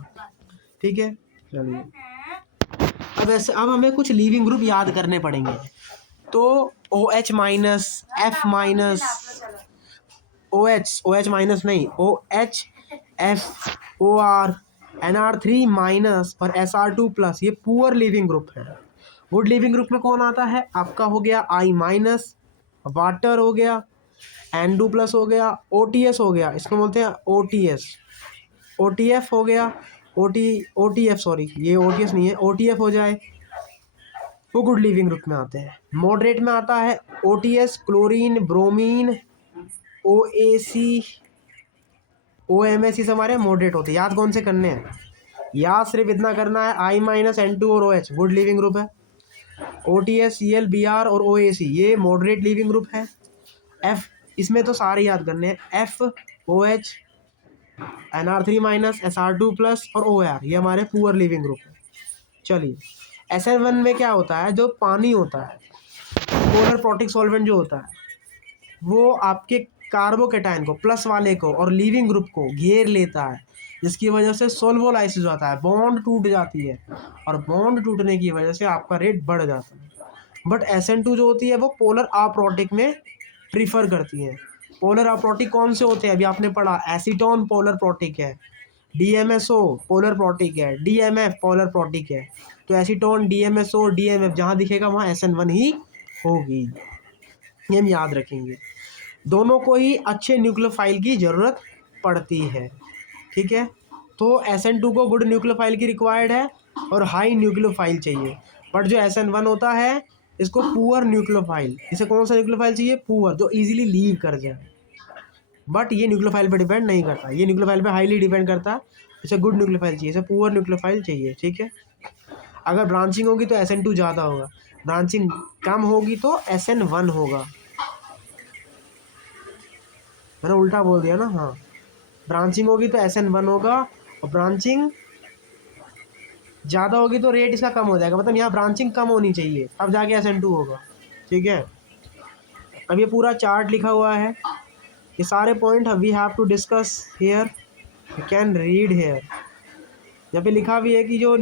ठीक है। चलिए, अब हमें कुछ लीविंग ग्रुप याद करने पड़ेंगे। तो OH minus, F minus, OH minus नहीं, OH, F, OR, NR3 minus और SR2 प्लस, ये पुअर लिविंग ग्रुप है। गुड लिविंग ग्रुप में कौन आता है, आपका हो गया I माइनस, वाटर हो गया, N2 प्लस हो गया, OTS हो गया, इसको बोलते हैं OTS, OTF हो गया, OTF सॉरी, ये OTS नहीं है, OTF हो जाए, वो गुड लिविंग ग्रुप में आते हैं। मॉडरेट में आता है OTS, chlorine, bromine, OAC, OMS, ये हमारे मॉडरेट होते हैं। याद कौन से करने हैं, याद सिर्फ इतना करना है, I माइनस, N2 और OH गुड लिविंग ग्रुप है। OTS, Cl, Br और OAC ये मॉडरेट लिविंग ग्रुप है। F, इसमें तो सारे याद करने हैं, F, OH, NR3 minus, SR2 plus और OR, ये हमारे पुअर लिविंग ग्रुप है। चलिए, SN1 में क्या होता है, जो पानी होता है, पोलर प्रोटिक सॉल्वेंट जो होता है, वो आपके कार्बोकेटायन को, प्लस वाले को और लिविंग ग्रुप को घेर लेता है, जिसकी वजह से सोल्वोलाइसिस होता है, बॉन्ड टूट जाती है, और बॉन्ड टूटने की वजह से आपका रेट बढ़ जाता है। बट SN2 जो होती है वो पोलर अप्रोटिक में प्रीफर करती है। पोलर अप्रोटिक कौन से होते हैं, अभी आपने पढ़ा, एसीटोन पोलर प्रोटिक है, DMSO पोलर प्रोटिक है, DMF पोलर प्रोटिक है। तो एसीटोन, DMSO, DMF जहाँ दिखेगा वहाँ SN1 ही होगी, ये हम याद रखेंगे। दोनों को ही अच्छे न्यूक्लियोफाइल की ज़रूरत पड़ती है, ठीक है। तो SN2 को गुड न्यूक्लियोफाइल की रिक्वायर्ड है और हाई न्यूक्लियोफाइल चाहिए। बट जो SN1 होता है इसको पुअर न्यूक्लियोफाइल, इसे कौन सा न्यूक्लियोफाइल चाहिए, पुअर, जो इजीली लीव कर जाए। बट ये न्यूक्लियोफाइल पे डिपेंड नहीं करता, ये न्यूक्लियोफाइल पे हाईली डिपेंड करता है। इसे गुड न्यूक्लियोफाइल चाहिए, इसे पुअर न्यूक्लियोफाइल चाहिए, ठीक है। अगर ब्रांचिंग होगी तो SN2 ज़्यादा होगा, ब्रांचिंग कम होगी तो SN1 होगा। मैंने उल्टा बोल दिया ना, हाँ, ब्रांचिंग होगी तो SN1 होगा, और ब्रांचिंग ज़्यादा होगी तो रेट इसका कम हो जाएगा। मतलब यहाँ ब्रांचिंग कम होनी चाहिए, तब जाके SN2 होगा, ठीक है। अब ये पूरा चार्ट लिखा हुआ है, ये सारे point we have to discuss here, you can read here. यहाँ पे लिखा भी है कि जो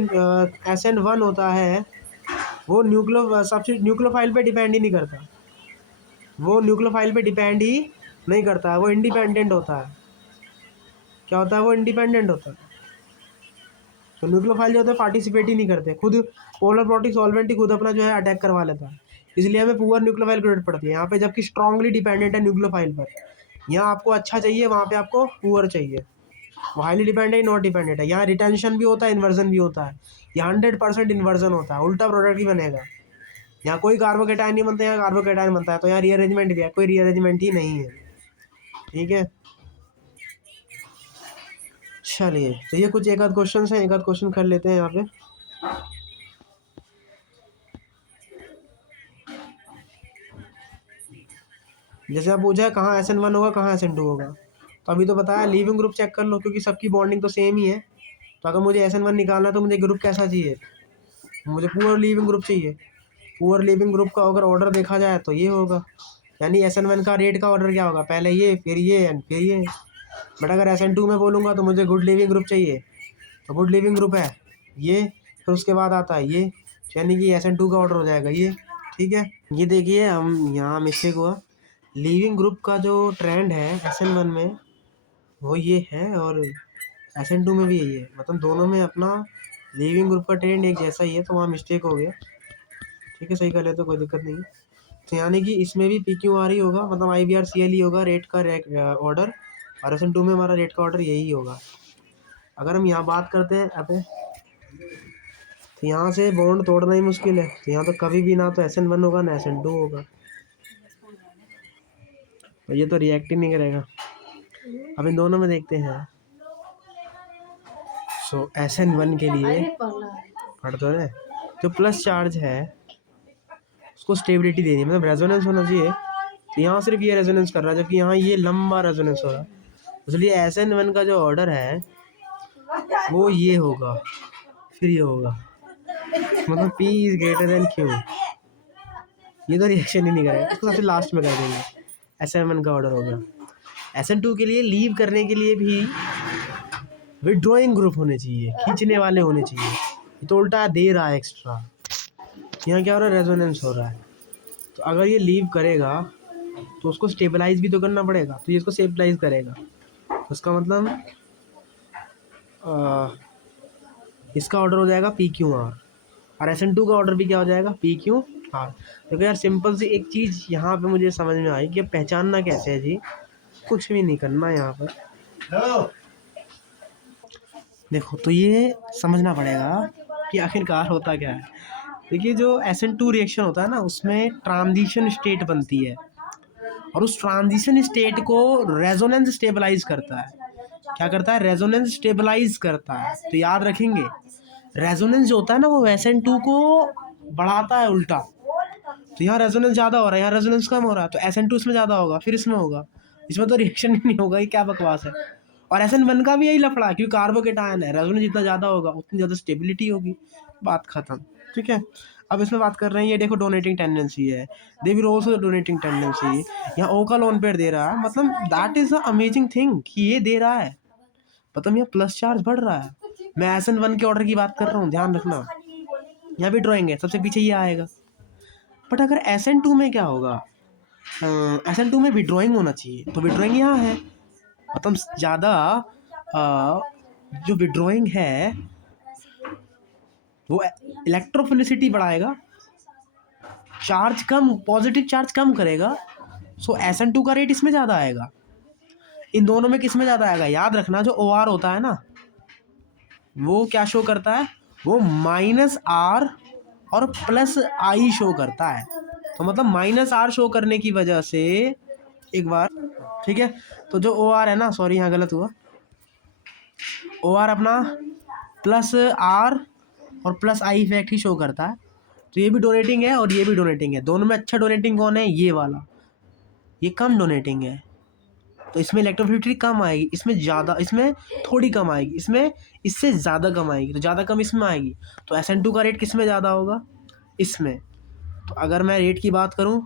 SN1 होता है वो न्यूक्लियोफाइल पे डिपेंड ही नहीं करता, वो न्यूक्लियोफाइल पे डिपेंड ही नहीं करता है, वो इंडिपेंडेंट होता है। क्या होता है, वो इंडिपेंडेंट होता है। तो न्यूक्लियोफाइल जो होता है पार्टिसिपेट ही नहीं करते, खुद पोलर प्रोटिक सॉल्वेंट ही खुद अपना जो है अटैक करवा लेता है, इसलिए हमें पुअर न्यूक्लियोफाइल की जरूरत पड़ती है यहाँ पे। जबकि स्ट्रांगली डिपेंडेंट है न्यूक्लियोफाइल पर, यहाँ आपको अच्छा चाहिए, वहाँ पे आपको पुअर चाहिए। वो हाईली डिपेंडेंट है, नॉट डिपेंडेंट है। यहाँ रिटेंशन भी होता है, इन्वर्जन भी होता है, यहाँ 100% इन्वर्जन होता है, उल्टा प्रोडक्ट ही बनेगा। यहाँ कोई कार्बोकेटायन नहीं बनता, यहाँ कार्बोकेटायन बनता है, तो यहाँ रीअरेंजमेंट भी है, कोई रीअरेंजमेंट ही नहीं है। ठीक है, चलिए तो ये कुछ एक आध क्वेश्चन है, एक आध क्वेश्चन कर लेते हैं यहाँ पे। जैसे आप पूछा है कहाँ SN1 होगा, कहाँ SN2 होगा, तो अभी तो बताया लीविंग ग्रुप चेक कर लो, क्योंकि सबकी बॉन्डिंग तो सेम ही है। तो अगर मुझे SN1 निकालना है तो मुझे ग्रुप कैसा चाहिए, मुझे पूरा लीविंग ग्रुप चाहिए। पूरा लीविंग ग्रुप का अगर ऑर्डर देखा जाए तो ये होगा, यानी SN1 का रेट का ऑर्डर क्या होगा, पहले ये फिर ये एंड फिर ये। बट अगर SN2 में बोलूँगा तो मुझे गुड लिविंग ग्रुप चाहिए, तो गुड लिविंग ग्रुप है ये, फिर उसके बाद आता है ये, यानी कि SN2 का ऑर्डर हो जाएगा ये। ठीक है, ये देखिए हम यहाँ मिस्टेक हुआ, लिविंग ग्रुप का जो ट्रेंड है SN1 में वो ये है, और SN2 में भी यही है, मतलब दोनों में अपना लिविंग ग्रुप का ट्रेंड एक जैसा ही है, तो वहाँ मिस्टेक हो गया। ठीक है, सही कर ले तो कोई दिक्कत नहीं है। तो यानी कि इसमें भी PQR ही होगा, मतलब IBRCL ही होगा रेट का ऑर्डर, और SN2 में हमारा रेट का ऑर्डर यही होगा। अगर हम यहाँ बात करते हैं अबे, तो यहाँ से बॉन्ड तोड़ना ही मुश्किल है, तो यहाँ तो कभी भी ना तो SN1 होगा ना SN2 होगा, तो ये तो रिएक्ट ही नहीं करेगा। अब इन दोनों में देखते हैं। सो SN1 के लिए पढ़ तो रहे, जो प्लस चार्ज है उसको स्टेबिलिटी देनी है, मतलब रेजोनेंस होना चाहिए। तो यहाँ सिर्फ ये रेजोनेंस कर रहा है, जबकि यहाँ ये लंबा रेजोनेंस हो रहा है, इसलिए SN1 का जो ऑर्डर है वो ये होगा, फिर ये होगा, मतलब P is greater than Q। ये तो रिएक्शन ही नहीं करेगा, इसको सबसे लास्ट में कर देंगे। SN1 का ऑर्डर होगा। SN2 के लिए लीव करने के लिए भी विड्रॉइंग ग्रुप होने चाहिए, खींचने वाले होने चाहिए, ये तो उल्टा दे रहा है एक्स्ट्रा। यहाँ क्या हो रहा है, रेजोनेंस हो रहा है। तो अगर ये लीव करेगा तो उसको स्टेबलाइज भी तो करना पड़ेगा, तो ये इसको स्टेबलाइज करेगा, उसका मतलब इसका ऑर्डर हो जाएगा PQR, और SN2 का ऑर्डर भी क्या हो जाएगा, PQR। देखो यार सिंपल सी एक चीज़ यहाँ पे मुझे समझ में आई कि पहचानना कैसे है जी, कुछ भी नहीं करना यहाँ पर। देखो तो ये समझना पड़ेगा कि आखिरकार होता क्या है। देखिए जो SN2 रिएक्शन होता है ना, उसमें ट्रांजिशन स्टेट बनती है, और उस ट्रांजिशन स्टेट को रेजोनेंस स्टेबलाइज करता है। क्या करता है, रेजोनेंस स्टेबलाइज करता है। तो याद रखेंगे रेजोनेंस जो होता है ना वो SN2 को बढ़ाता है उल्टा। तो यहाँ रेजोनेंस ज़्यादा हो रहा है, यहाँ रेजोनेंस कम हो रहा है, तो SN2 इसमें ज़्यादा होगा, फिर इसमें होगा, इसमें तो रिएक्शन ही नहीं होगा, ये क्या बकवास है। और SN1 का भी यही लफड़ा है, क्योंकि कार्बोकेटायन है, रेजोनेंस जितना ज़्यादा होगा उतनी ज़्यादा स्टेबिलिटी होगी, बात खत्म। ठीक है, अब इसमें बात कर रहे हैं, ये देखो डोनेटिंग टेंडेंसी है, they will also donating tendency. यहाँ O का लोन पेयर दे रहा है, मतलब that is the amazing thing कि ये दे रहा है, मतलब यहाँ प्लस चार्ज बढ़ रहा है। मैं SN1 के ऑर्डर की बात कर रहा हूँ, ध्यान रखना, यहाँ भी ड्राइंग है, सबसे पीछे ये आएगा। बट अगर SN2 में क्या होगा, SN2 में विड्रॉइंग होना चाहिए, तो विड्रॉइंग यहाँ है, मतलब ज़्यादा जो विड्रॉइंग है वो इलेक्ट्रोफिलिसिटी बढ़ाएगा, चार्ज कम, पॉजिटिव चार्ज कम करेगा। सो SN2 का रेट इसमें ज़्यादा आएगा। इन दोनों में किस में ज़्यादा आएगा, याद रखना जो OR होता है ना वो क्या शो करता है, वो -R और +I शो करता है। तो मतलब -R शो करने की वजह से एक बार, ठीक है, तो जो OR है ना, सॉरी यहाँ गलत हुआ, OR अपना +R और +I इफेक्ट ही शो करता है। तो ये भी डोनेटिंग है और ये भी डोनेटिंग है, दोनों में अच्छा डोनेटिंग कौन है, ये वाला, ये कम डोनेटिंग है, तो इसमें इलेक्ट्रोफिलिटी कम आएगी, इसमें ज़्यादा, इसमें थोड़ी कम आएगी, इसमें इससे ज़्यादा कम आएगी, तो ज़्यादा कम इसमें आएगी। तो SN2 का रेट किस में ज़्यादा होगा, इसमें। तो अगर मैं रेट की बात करूँ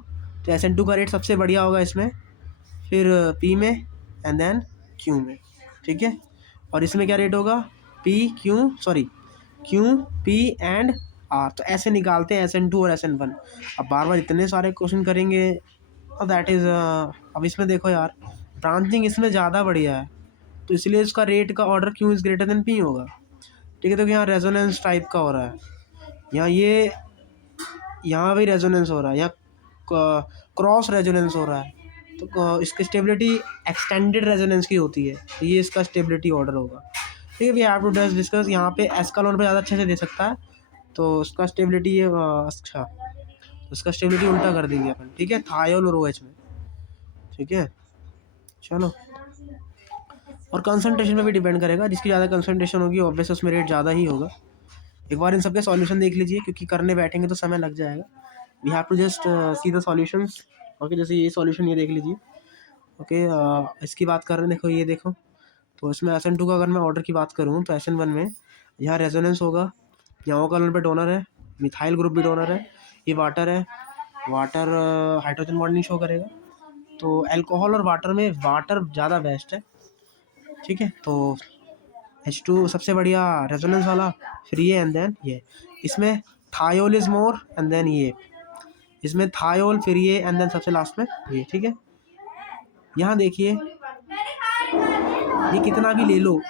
तो SN2 का रेट सबसे बढ़िया होगा इसमें, फिर P में एंड देन Q में। ठीक है, और इसमें क्या रेट होगा, Q P एंड R। तो ऐसे निकालते हैं SN2 और SN1। अब बार बार इतने सारे क्वेश्चन करेंगे, और दैट इज़ अब इसमें देखो यार ब्रांचिंग इसमें ज़्यादा बढ़िया है, तो इसलिए इसका रेट का order Q is greater than P होगा। ठीक है, तो यहाँ रेजोनेंस टाइप का हो रहा है, यहाँ भी रेजोनेंस हो रहा है, यहाँ क्रॉस रेजोनेंस हो रहा है, तो इसकी स्टेबिलिटी एक्सटेंडेड रेजोनेंस की होती है, तो ये इसका स्टेबिलिटी ऑर्डर होगा। ठीक है, वी हैव टू डिस्कस। यहाँ पे S का लोन पे ज़्यादा अच्छे से दे सकता है, तो उसका स्टेबिलिटी अच्छा, तो इसका स्टेबिलिटी उल्टा कर देंगे अपन, ठीक है, थायोल और OH में, ठीक है। चलो, और कंसंट्रेशन पे भी डिपेंड करेगा, जिसकी ज़्यादा कंसंट्रेशन होगी ऑब्वियस उसमें रेट ज़्यादा ही होगा। एक बार इन सबके सॉल्यूशन देख लीजिए, क्योंकि करने बैठेंगे तो समय लग जाएगा। We have to just see the solutions. Okay, जैसे ये सॉल्यूशन ये देख लीजिए। ओके, इसकी बात कर रहे हैं, देखो ये देखो, तो इसमें SN2 का अगर मैं ऑर्डर की बात करूँ तो SN1 में यहाँ रेजोनेंस होगा, यहाँ O कॉलन पे डोनर है, मिथाइल ग्रुप भी डोनर है, ये वाटर है, वाटर हाइड्रोजन बॉन्ड नहीं शो करेगा। तो अल्कोहल और वाटर में वाटर ज़्यादा बेस्ट है, ठीक है। तो H2 सबसे बढ़िया रेजोनेंस वाला, फिर ये एंड देन ये। इसमें thiol is more and then ये, इसमें थायोल फिर ये एंड देन सबसे लास्ट में ये, ठीक है। यहाँ देखिए, ये कितना भी ले लो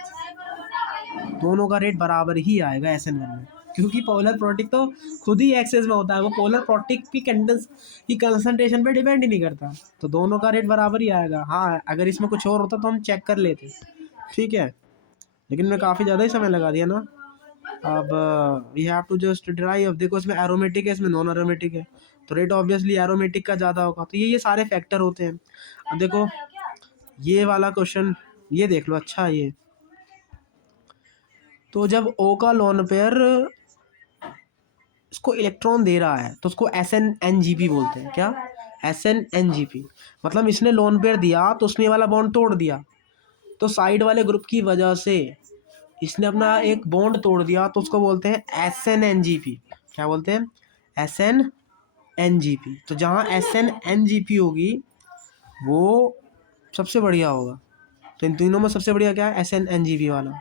दोनों का रेट बराबर ही आएगा SN1 में, क्योंकि पोलर प्रोटिक तो खुद ही एक्सेस में होता है, वो पोलर प्रोटिक की कंसंट्रेशन पे डिपेंड ही नहीं करता, तो दोनों का रेट बराबर ही आएगा। हाँ, अगर इसमें कुछ और होता तो हम चेक कर लेते, ठीक है, लेकिन मैं काफ़ी ज़्यादा ही समय लगा दिया ना। अब we have to just drive. देखो, इसमें एरोमेटिक है, इसमें नॉन एरोमेटिक है, तो रेट ऑब्वियसली एरोमेटिक का ज़्यादा होगा। तो ये सारे फैक्टर होते हैं। अब देखो ये वाला क्वेश्चन, ये देख लो, अच्छा ये तो जब O का लोन पेयर इसको इलेक्ट्रॉन दे रहा है तो उसको SNNGP बोलते हैं। क्या? SNNGP, मतलब इसने लोन पेयर दिया तो उसने वाला बॉन्ड तोड़ दिया, तो साइड वाले ग्रुप की वजह से इसने अपना एक बॉन्ड तोड़ दिया, तो उसको बोलते हैं SNNGP। क्या बोलते हैं? SNNGP। तो जहाँ SNNGP होगी वो सबसे बढ़िया होगा। तो इन तीनों में सबसे बढ़िया क्या है? SNNGP वाला।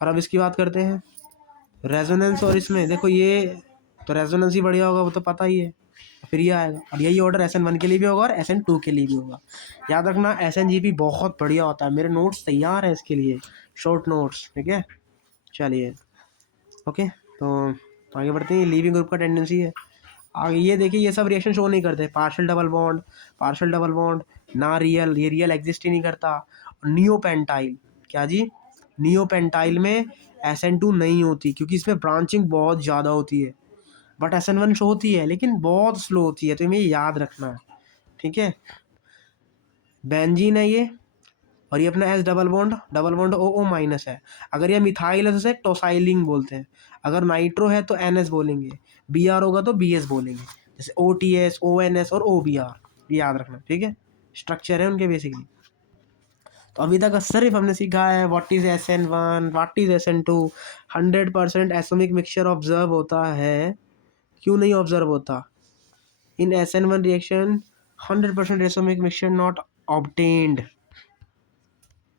और अब इसकी बात करते हैं रेजोनेंस, और इसमें देखो ये तो रेजोनेंस ही बढ़िया होगा, वो तो पता ही है, फिर ये आएगा। और यही ऑर्डर SN1 के लिए भी होगा और SN2 के लिए भी होगा। याद रखना, SNGP बहुत बढ़िया होता है। मेरे नोट्स तैयार हैं इसके लिए, शॉर्ट नोट्स, ठीक है। चलिए, ओके, तो आगे बढ़ते हैं। लीविंग ग्रुप का टेंडेंसी है आगे, ये देखिए, ये सब रिएक्शन शो नहीं करते। पार्शियल डबल बॉन्ड ना, रियल, ये रियल एग्जिस्ट ही नहीं करता। नियोपेंटाइल, क्या जी? नियोपेंटाइल में SN2 नहीं होती, क्योंकि इसमें ब्रांचिंग बहुत ज़्यादा होती है। बट SN1 शो होती है, लेकिन बहुत स्लो होती है, तो हमें याद रखना है, ठीक है। बेंजीन है ये, और ये अपना S double bond OO minus है। अगर ये मिथाइल है तो उसे टोसाइलिंग बोलते हैं। अगर नाइट्रो है तो NS बोलेंगे, BR होगा तो BS बोलेंगे, जैसे OTS, ONS और OBR, ये याद रखना, ठीक है। स्ट्रक्चर है उनके बेसिकली। तो अभी तक सिर्फ हमने सीखा है what is SN1, what is SN2। 100% atomic mixture observe होता है, क्यों नहीं ऑब्जर्व होता? इन SN1 reaction 100% atomic mixture not obtained.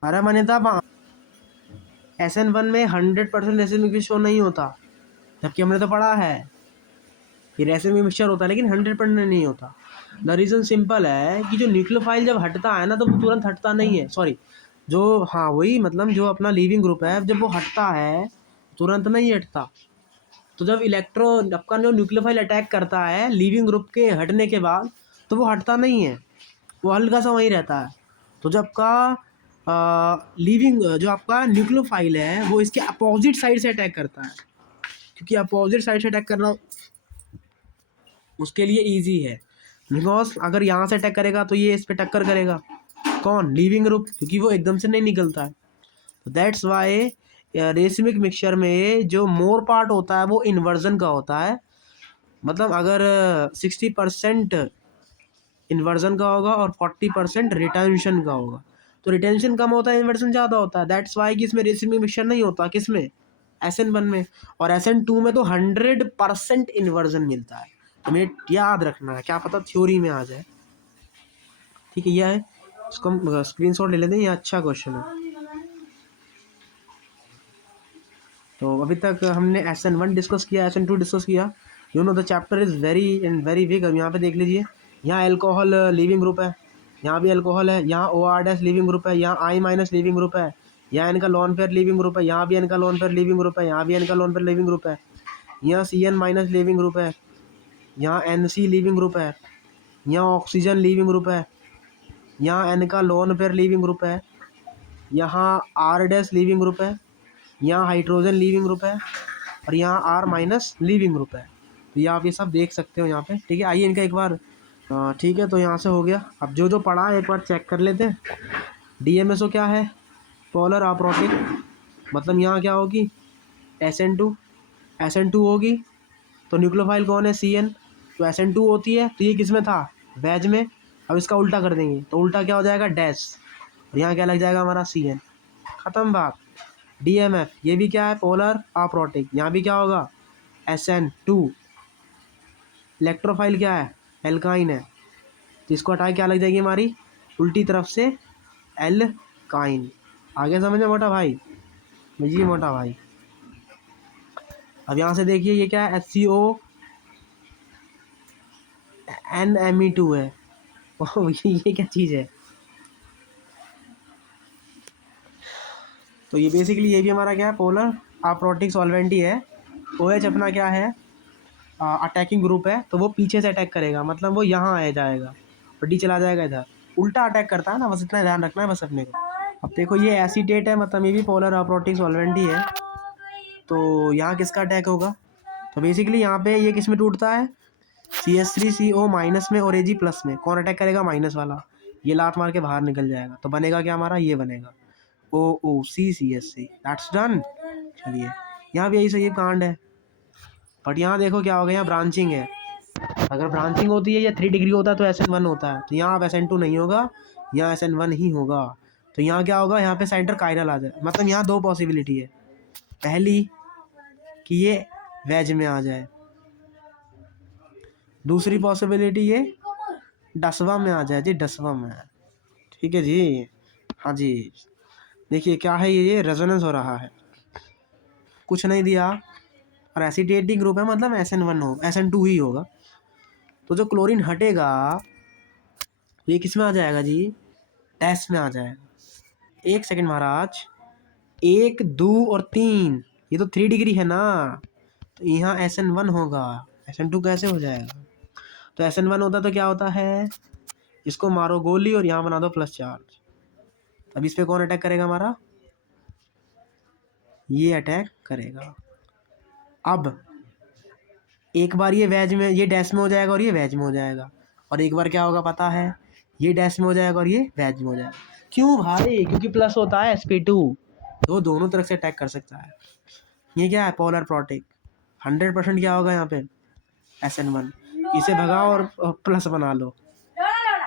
अरे मान्यता, SN1 में 100% एटॉमिक मिक्सचर नहीं होता, जबकि हमने तो पढ़ा है ये एटॉमिक मिक्सचर होता है, लेकिन 100% नहीं होता। द रीज़न सिंपल है कि जो न्यूक्लियोफाइल जब हटता है ना, तो वो तुरंत हटता नहीं है, सॉरी, जो, हाँ वही, मतलब जो अपना लीविंग ग्रुप है, जब वो हटता है तुरंत नहीं हटता। तो जब इलेक्ट्रॉन आपका जो न्यूक्लियोफाइल अटैक करता है लीविंग ग्रुप के हटने के बाद, तो वो हटता नहीं है, वो हल्का सा वहीं रहता है। तो जब आपका लीविंग जो आपका न्यूक्लियोफाइल है वो इसके अपोजिट साइड से अटैक करता है, क्योंकि अपोजिट साइड से अटैक करना उसके लिए ईजी है। बिकॉज अगर यहाँ से अटैक करेगा तो ये इस पर टक्कर करेगा, कौन? लीविंग ग्रुप, क्योंकि वो एकदम से नहीं निकलता है। दैट्स वाई रेसिमिक मिक्सचर में जो मोर पार्ट होता है वो इन्वर्जन का होता है। मतलब अगर 60% इन्वर्जन का होगा और 40% रिटेंशन का होगा, तो रिटेंशन कम होता है, इन्वर्जन ज़्यादा होता है। दैट्स वाई कि इसमें रेसिमिक मिक्सचर नहीं होता, किसमें? SN1 में। और SN2 में तो 100% इन्वर्जन मिलता है। हमें याद रखना है, क्या पता थ्योरी में आ जाए, ठीक है। यह है, इसको हम स्क्रीनशॉट ले लेते हैं, ये अच्छा क्वेश्चन है। तो अभी तक हमने SN1 डिस्कस किया, SN2 डिस्कस किया। You know the chapter is very and very big. अब यहाँ पे देख लीजिए, यहाँ एल्कोहल लीविंग ग्रुप है, यहाँ भी एल्कोहल है, यहाँ OR- लीविंग ग्रुप है, यहाँ I- लीविंग ग्रुप है, यहाँ इनका लॉन पेयर लीविंग ग्रुप है, यहाँ भी इनका लॉन पेयर लीविंग ग्रुप है, यहाँ भी इनका लॉन पेयर लीविंग ग्रुप है, यहाँ CN- लीविंग ग्रुप है, यहाँ NC लीविंग ग्रुप है, यहाँ ऑक्सीजन लीविंग ग्रुप है, यहाँ N का लॉन पेयर लीविंग ग्रुप है, यहाँ R- लीविंग ग्रुप है, यहाँ हाइड्रोजन लीविंग ग्रुप है, और यहाँ R- लीविंग ग्रुप है। ये आप ये सब देख सकते हो यहाँ पे, ठीक है। आइए इनका एक बार ठीक है, तो यहाँ से हो गया। अब जो जो पढ़ा है एक बार चेक कर लेते हैं। DMSO क्या है? पोलर अप्रोटिक, मतलब यहाँ क्या होगी? SN2 होगी। तो न्यूक्लियोफाइल कौन है? CN। तो SN2 होती है, तो ये किस में था? वेज में। अब इसका उल्टा कर देंगे, तो उल्टा क्या हो जाएगा? डैश। और यहाँ क्या लग जाएगा हमारा? CN। ख़त्म बात। DMF ये भी क्या है? Polar aprotic. यहाँ भी क्या होगा? SN2। इलेक्ट्रोफाइल क्या है? एल्काइन है, तो इसको हटाए क्या लग जाएगी हमारी? उल्टी तरफ से एल्काइन। आगे समझ में मोटा भाई? जी मोटा भाई। अब यहाँ से देखिए ये क्या है? HCONMe2 है। ओह ये क्या चीज़ है? तो ये बेसिकली ये भी हमारा क्या है? पोलर अप्रोटिक सॉल्वेंट ही है। OH अपना क्या है? अटैकिंग ग्रुप है, तो वो पीछे से अटैक करेगा, मतलब वो यहाँ आ जाएगा और D चला जाएगा इधर। उल्टा अटैक करता है ना, बस इतना ध्यान रखना है बस अपने को। अब देखो ये एसीटेट है, मतलब ये भी पोलर अप्रोटिक सॉल्वेंट ही है। तो यहाँ किसका अटैक होगा? तो बेसिकली यहाँ पे ये किस में टूटता है? CH3CO माइनस में और Ag प्लस में। कौन अटैक करेगा? माइनस वाला। ये लात मार के बाहर निकल जाएगा, तो बनेगा क्या हमारा? ये बनेगा OOCCH3। That's done. चलिए यहाँ भी यही सही कांड है, बट यहाँ देखो क्या हो गया? यहाँ ब्रांचिंग है। अगर ब्रांचिंग होती है या 3 डिग्री होता है तो SN1 होता है, तो यहाँ अब SN2 नहीं होगा, यहाँ SN1 ही होगा। तो यहाँ क्या होगा? यहाँ पे सेंटर कायरल आ जाए, मतलब यहाँ दो पॉसिबिलिटी है। पहली कि ये वेज में आ जाए, दूसरी पॉसिबिलिटी ये डसवा में आ जाए जी, डसवा में। ठीक है जी, हाँ जी। देखिए क्या है, ये रेजोनेंस हो रहा है, कुछ नहीं दिया, और एसिटेटिंग ग्रुप है, मतलब SN1 हो, SN2 ही होगा। तो जो क्लोरीन हटेगा ये किस में आ जाएगा जी? डैश में आ जाएगा। एक सेकंड महाराज, 1 2 और 3, ये तो 3 डिग्री है ना, तो यहाँ SN1 होगा, SN2 कैसे हो जाएगा? तो SN1 होता तो क्या होता है? इसको मारो गोली और यहाँ बना दो प्लस चार्ज। अब इस पे कौन अटैक करेगा हमारा? ये अटैक करेगा। अब एक बार ये वेज में, ये डैश में हो जाएगा और ये वेज में हो जाएगा, और एक बार क्या होगा पता है? ये डैश में हो जाएगा और ये वेज में हो जाएगा। क्यों भाई? क्योंकि प्लस होता है sp2, तो दोनों तरफ से अटैक कर सकता है। ये क्या है? Polar protic. 100% क्या होगा यहाँ पे? SN1। इसे भगाओ और प्लस बना लो।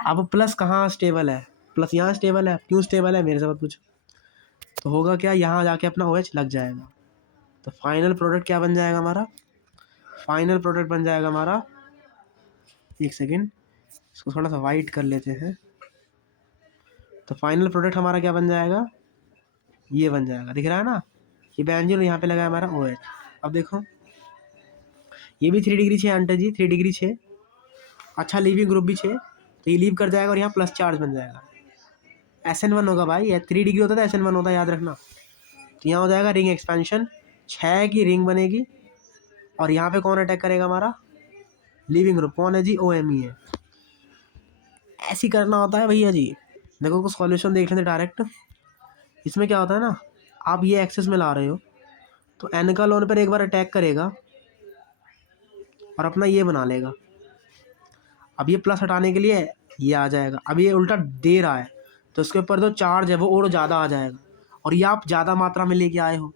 अब प्लस कहाँ स्टेबल है? प्लस यहाँ स्टेबल है। क्यों स्टेबल है? मेरे से मत पूछो। तो होगा क्या? यहाँ जाके अपना OH लग जाएगा, तो फाइनल प्रोडक्ट क्या बन जाएगा हमारा? फाइनल प्रोडक्ट बन जाएगा हमारा, एक सेकेंड इसको थोड़ा सा वाइट कर लेते हैं। तो फाइनल प्रोडक्ट हमारा क्या बन जाएगा? ये बन जाएगा, दिख रहा है ना? ये बेंजीन यहाँ पे लगा है हमारा OH। अब देखो ये भी 3 डिग्री 6 आंटा जी, 3 डिग्री 6। अच्छा लीविंग ग्रुप भी 6, तो ये लीव कर जाएगा और यहाँ प्लस चार्ज बन जाएगा। SN1 होगा भाई, 3 डिग्री होता था SN1 होता, याद रखना। तो यहाँ हो जाएगा रिंग एक्सपेंशन, 6 की रिंग बनेगी, और यहाँ पे कौन अटैक करेगा हमारा? Leaving group. कौन है जी? OMe है। ऐसी करना होता है भैया जी। देखो को सॉल्यूशन देख लेते डायरेक्ट। इसमें क्या होता है ना, आप ये एक्सेस में ला रहे हो, तो N का लोन पर एक बार अटैक करेगा और अपना ये बना लेगा। अब ये प्लस हटाने के लिए ये आ जाएगा, अब ये उल्टा दे रहा है, तो उसके ऊपर जो चार्ज है वो और ज़्यादा आ जाएगा, और ये आप ज़्यादा मात्रा में लेके आए हो,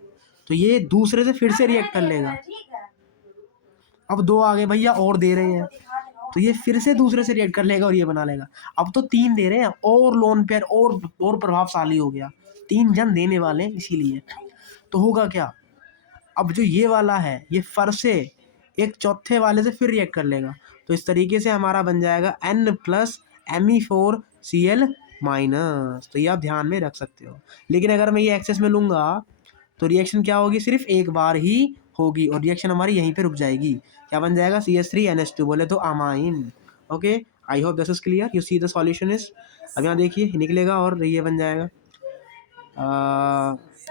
तो ये दूसरे से फिर से रिएक्ट कर लेगा। अब 2 आ गए भैया और दे रहे हैं, तो ये फिर से दूसरे से रिएक्ट कर लेगा और ये बना लेगा। अब तो 3 दे रहे हैं, और लोन पेयर और प्रभावशाली हो गया। 3 जन देने वाले हैं इसीलिए। तो होगा क्या? अब जो ये वाला है ये फर से एक चौथे वाले से फिर रिएक्ट कर लेगा, तो इस तरीके से हमारा बन जाएगा N+Me4Cl माइनस। तो ये आप ध्यान में रख सकते हो। लेकिन अगर मैं ये एक्सेस में लूँगा तो रिएक्शन क्या होगी? सिर्फ एक बार ही होगी, और रिएक्शन हमारी यहीं पे रुक जाएगी। क्या बन जाएगा? CH3NH2, बोले तो amine. Okay, I hope this is clear. You see the solution is, अब यहाँ देखिए निकलेगा और ये बन जाएगा।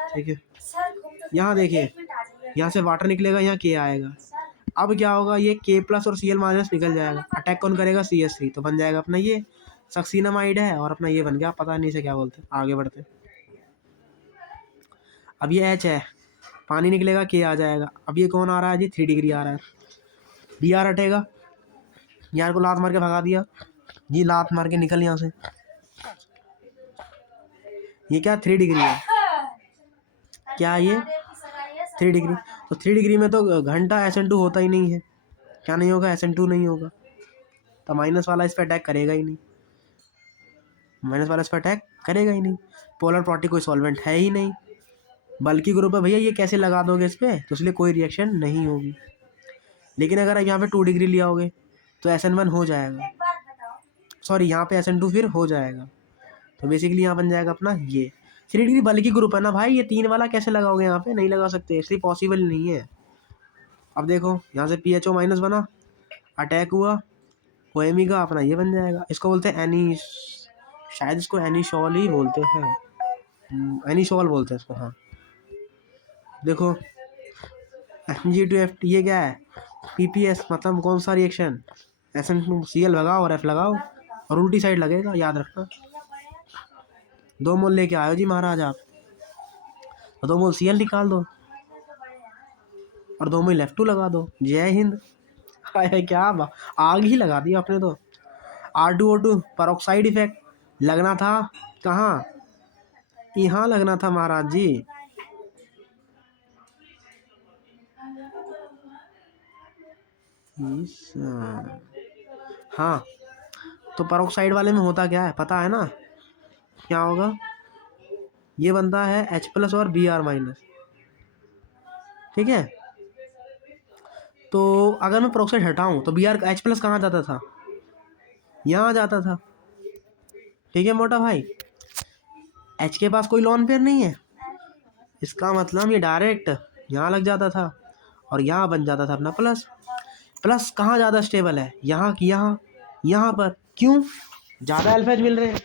ठीक है, यहाँ देखिए यहाँ से वाटर निकलेगा, यहाँ K आएगा। अब क्या होगा? ये K+ और Cl- निकल जाएगा, अटैक कौन करेगा? CH3, तो बन जाएगा अपना ये सक्सीनामाइड है, और अपना ये बन गया, पता नहीं से क्या बोलते। आगे बढ़ते, अब ये H है, पानी निकलेगा, K आ जाएगा। अब ये कौन आ रहा है जी? 3 डिग्री आ रहा है, बी आर हटेगा, बी आर को लात मार के भगा दिया, ये लात मार के निकल यहाँ से। ये क्या 3 डिग्री है, क्या ये 3 डिग्री। तो 3 डिग्री में तो घंटा SN2 होता ही नहीं है, क्या नहीं होगा, SN2 नहीं होगा, तो माइनस वाला इस पर अटैक करेगा ही नहीं, माइनस वाला इस पर अटैक करेगा ही नहीं। पोलर प्रॉपर्टी कोई सॉल्वेंट है ही नहीं, बल्कि ग्रुप है भैया, ये कैसे लगा दोगे इस पर, तो इसलिए कोई रिएक्शन नहीं होगी। लेकिन अगर आप यहाँ पे 2 डिग्री लिया होगे तो SN1 हो जाएगा, सॉरी यहाँ पे SN2 फिर हो जाएगा। तो बेसिकली यहाँ बन जाएगा अपना ये 3 डिग्री बल्कि ग्रुप है ना भाई, ये 3 वाला कैसे लगाओगे, यहाँ पे नहीं लगा सकते, इसलिए पॉसिबल नहीं है। अब देखो यहाँ से PHO माइनस बना, अटैक हुआ, OMe का अपना ये बन जाएगा। इसको बोलते हैं एनी, शायद इसको एनीसॉल ही बोलते हैं, एनीसॉल बोलते हैं इसको, हाँ। देखो Mg2F, ये क्या है, PPS मतलब कौन सा रिएक्शन, SN2Cl लगाओ और F लगाओ और उल्टी साइड लगेगा, याद रखना। 2 मोल लेके आयो जी महाराज आप, तो 2 मोल Cl निकाल दो और 2 मोल F2 लगा दो, जय हिंद। हाय क्या आग ही लगा दी आपने तो। R2O2 परऑक्साइड इफेक्ट लगना था कहाँ, यहाँ लगना था महाराज जी। हाँ, तो परऑक्साइड वाले में होता क्या है पता है ना, क्या होगा, ये बनता है H+ और Br-, ठीक है। तो अगर मैं परऑक्साइड हटाऊं तो Br H+ कहाँ जाता था, यहाँ जाता था, ठीक है मोटा भाई। H के पास कोई लॉन पेयर नहीं है, इसका मतलब ये डायरेक्ट यहाँ लग जाता था और यहाँ बन जाता था अपना प्लस। प्लस कहाँ ज़्यादा स्टेबल है, यहाँ की यहाँ पर, क्यों, ज़्यादा अल्फेज मिल रहे हैं,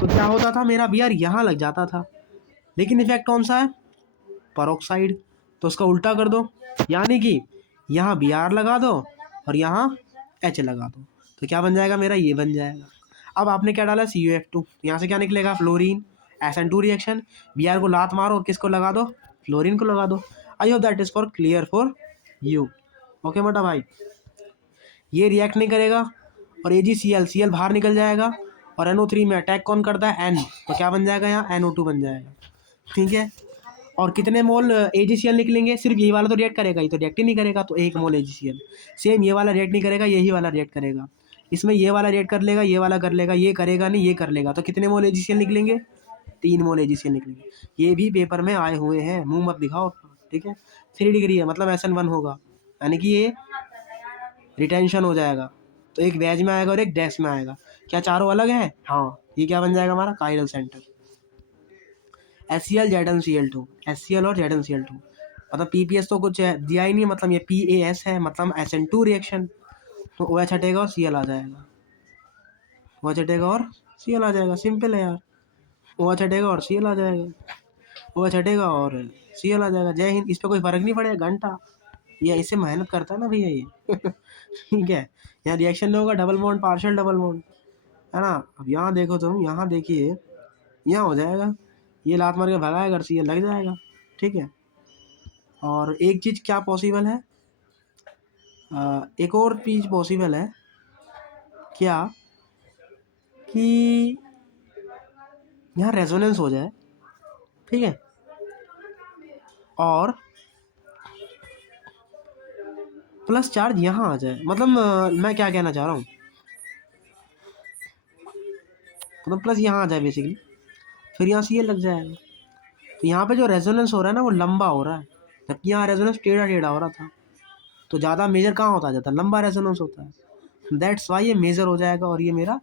तो क्या होता था, मेरा Br यहाँ लग जाता था। लेकिन इफेक्ट कौन सा है, परऑक्साइड, तो उसका उल्टा कर दो, यानी कि यहाँ Br लगा दो और यहाँ H लगा दो, तो क्या बन जाएगा मेरा, ये बन जाएगा। अब आपने क्या डाला, CuF2, यहाँ से क्या निकलेगा, फ्लोरीन, SN2 रिएक्शन, Br को लात मारो और किसको लगा दो, फ्लोरीन को लगा दो। I hope that is for clear for you, okay मोटा भाई। ये रिएक्ट नहीं करेगा और AgCl बाहर निकल जाएगा और NO3 में अटैक कौन करता है, N, तो क्या बन जाएगा, यहाँ NO2 बन जाएगा, ठीक है। और कितने मोल AgCl निकलेंगे, सिर्फ यही वाला तो रिएक्ट करेगा, ये तो रिएक्ट ही नहीं करेगा, तो 1 मोल AgCl। सेम ये वाला रिएक्ट नहीं करेगा, यही वाला रिएक्ट करेगा, इसमें ये वाला रिएक्ट कर लेगा, ये वाला कर लेगा, ये करेगा नहीं, ये कर लेगा, तो कितने मोल AgCl निकलेंगे, 3 मोल AgCl निकलेंगे। ये भी पेपर में आए हुए हैं, मुंह मत दिखाओ, ठीक है। 3 डिग्री है मतलब SN1 होगा, यानी कि ये रिटेंशन हो जाएगा, तो एक वेज में आएगा और एक डैश में आएगा, क्या चारों अलग है, हाँ। ये क्या बन जाएगा हमारा chiral centre, HCl ZnCl2, HCl और ZnCl2, मतलब PPS तो कुछ दिया ही नहीं, मतलब ये PAS है, मतलब SN2 रिएक्शन, तो OH हटेगा और Cl आ जाएगा, OH हटेगा और Cl आ जाएगा, सिंपल है यार, OH हटेगा और Cl आ जाएगा, OH हटेगा और Cl आ जाएगा, जय हिंद। इस पर कोई फर्क नहीं पड़ेगा, घंटा ये इससे मेहनत करता है ना भैया ये ठीक है। यहाँ रिएक्शन नहीं होगा, double bond, partial double bond, है ना। अब यहाँ देखो तुम, यहाँ देखिए, यहाँ हो जाएगा, ये लात मार के भगाएगा, Cl लग जाएगा, ठीक है। और एक चीज़ क्या पॉसिबल है, एक और चीज़ पॉसिबल है, क्या कि यहाँ रेजोनेंस हो जाए, ठीक है, और प्लस चार्ज यहाँ आ जाए, मतलब मैं क्या कहना चाह रहा हूँ, मतलब प्लस यहाँ आ जाए बेसिकली, फिर यहाँ Cl लग जाएगा, तो यहाँ पे जो रेजोनेंस हो रहा है ना वो लंबा हो रहा है, जबकि यहाँ रेजोनेंस टेढ़ा टेढ़ा हो रहा था, तो ज़्यादा मेजर कहाँ होता जाता है, लंबा रेजोनेंस होता है, दैट्स वाई ये मेजर हो जाएगा और ये मेरा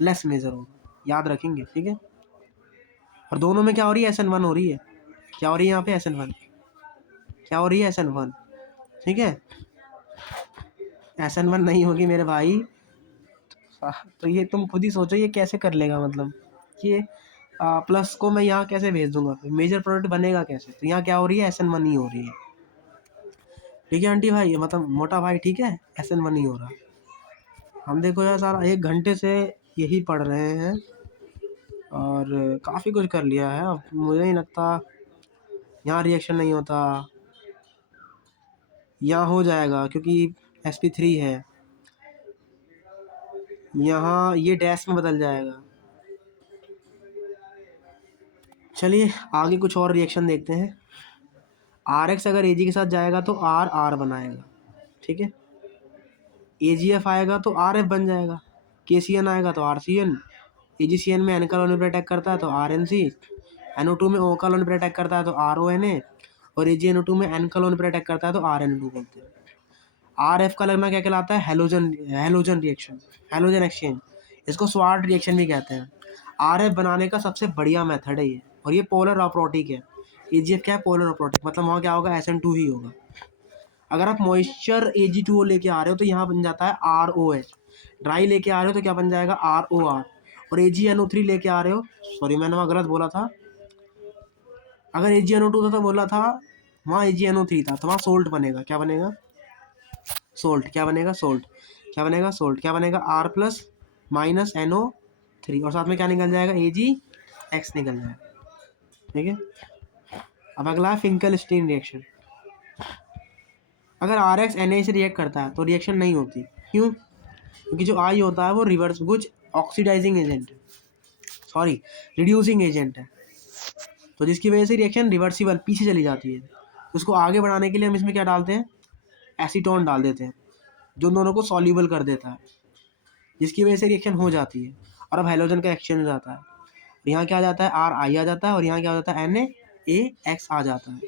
लेस मेजर होगा, याद रखेंगे, ठीक है। और दोनों में क्या हो रही है, SN1 हो रही है, क्या हो रही है यहाँ पे, SN1, क्या हो रही है, SN1, ठीक है। SN1 नहीं होगी मेरे भाई, तो ये तुम खुद ही सोचो ये कैसे कर लेगा, मतलब ये प्लस को मैं यहाँ कैसे भेज दूंगा, मेजर प्रोडक्ट बनेगा कैसे, तो यहाँ क्या हो रही है, SN1 ही हो रही है, ठीक है आंटी भाई, मतलब मोटा भाई, ठीक है, SN1 ही हो रहा है। हम देखो यार सारा 1 घंटे से यही पढ़ रहे हैं और काफ़ी कुछ कर लिया है, अब मुझे नहीं लगता यहाँ रिएक्शन नहीं होता, यहाँ हो जाएगा, क्योंकि sp3 है, यहाँ ये डैश में बदल जाएगा। चलिए आगे कुछ और रिएक्शन देखते हैं। RX अगर AG के साथ जाएगा तो R बनाएगा, ठीक है। AgF आएगा तो RF बन जाएगा। KCN आएगा तो RCN। AgCN में N का लोन पर अटैक करता है तो RNC। NO2 में O का लोन पर अटैक करता है तो RONA। और AgNO2 में N का लोन पर अटैक करता है तो RNO2 बोलते हैं। RF का लगना क्या कहलाता है? Halogen reaction, halogen exchange. इसको स्वार्ट रिएक्शन भी कहते हैं। RF बनाने का सबसे बढ़िया मेथड है ये, और ये पोलर अप्रोटिक है। AgF क्या है? पोलर अप्रोटिक, मतलब वहाँ क्या होगा? SN2 ही होगा। अगर आप मॉइस्चर Ag2O लेके आ रहे हो तो यहाँ बन जाता है ROH। ड्राई लेके आ रहे हो तो क्या बन जाएगा? ROR। और AgNO3 लेके आ रहे हो, सॉरी मैंने वहाँ गलत बोला था, अगर AgNO2 था तो बोला था, वहाँ AgNO3 था तो वहाँ सोल्ट बनेगा। क्या बनेगा? सोल्ट। क्या बनेगा? सोल्ट। क्या बनेगा? सोल्ट। क्या बनेगा? R प्लस माइनस NO3, और साथ में क्या निकल जाएगा? AgX निकल जाएगा, ठीक है। अब अगला है फिंकलस्टीन रिएक्शन। अगर RX Na से रिएक्ट करता है तो रिएक्शन नहीं होती। क्यों? क्योंकि जो I होता है वो रिवर्स कुछ ऑक्सीडाइजिंग एजेंट है, सॉरी रिड्यूसिंग एजेंट है, तो जिसकी वजह से रिएक्शन रिवर्सिबल पीछे चली जाती है। उसको आगे बढ़ाने के लिए हम इसमें क्या डालते हैं? एसीटोन डाल देते हैं, जो दोनों को सॉल्यूबल कर देता है, जिसकी वजह से रिएक्शन हो जाती है। और अब हेलोजन का एक्सचेंज हो जाता है। यहाँ क्या आ जाता है? RI आ जाता है, और यहाँ क्या हो जाता है? NaAX आ जाता है,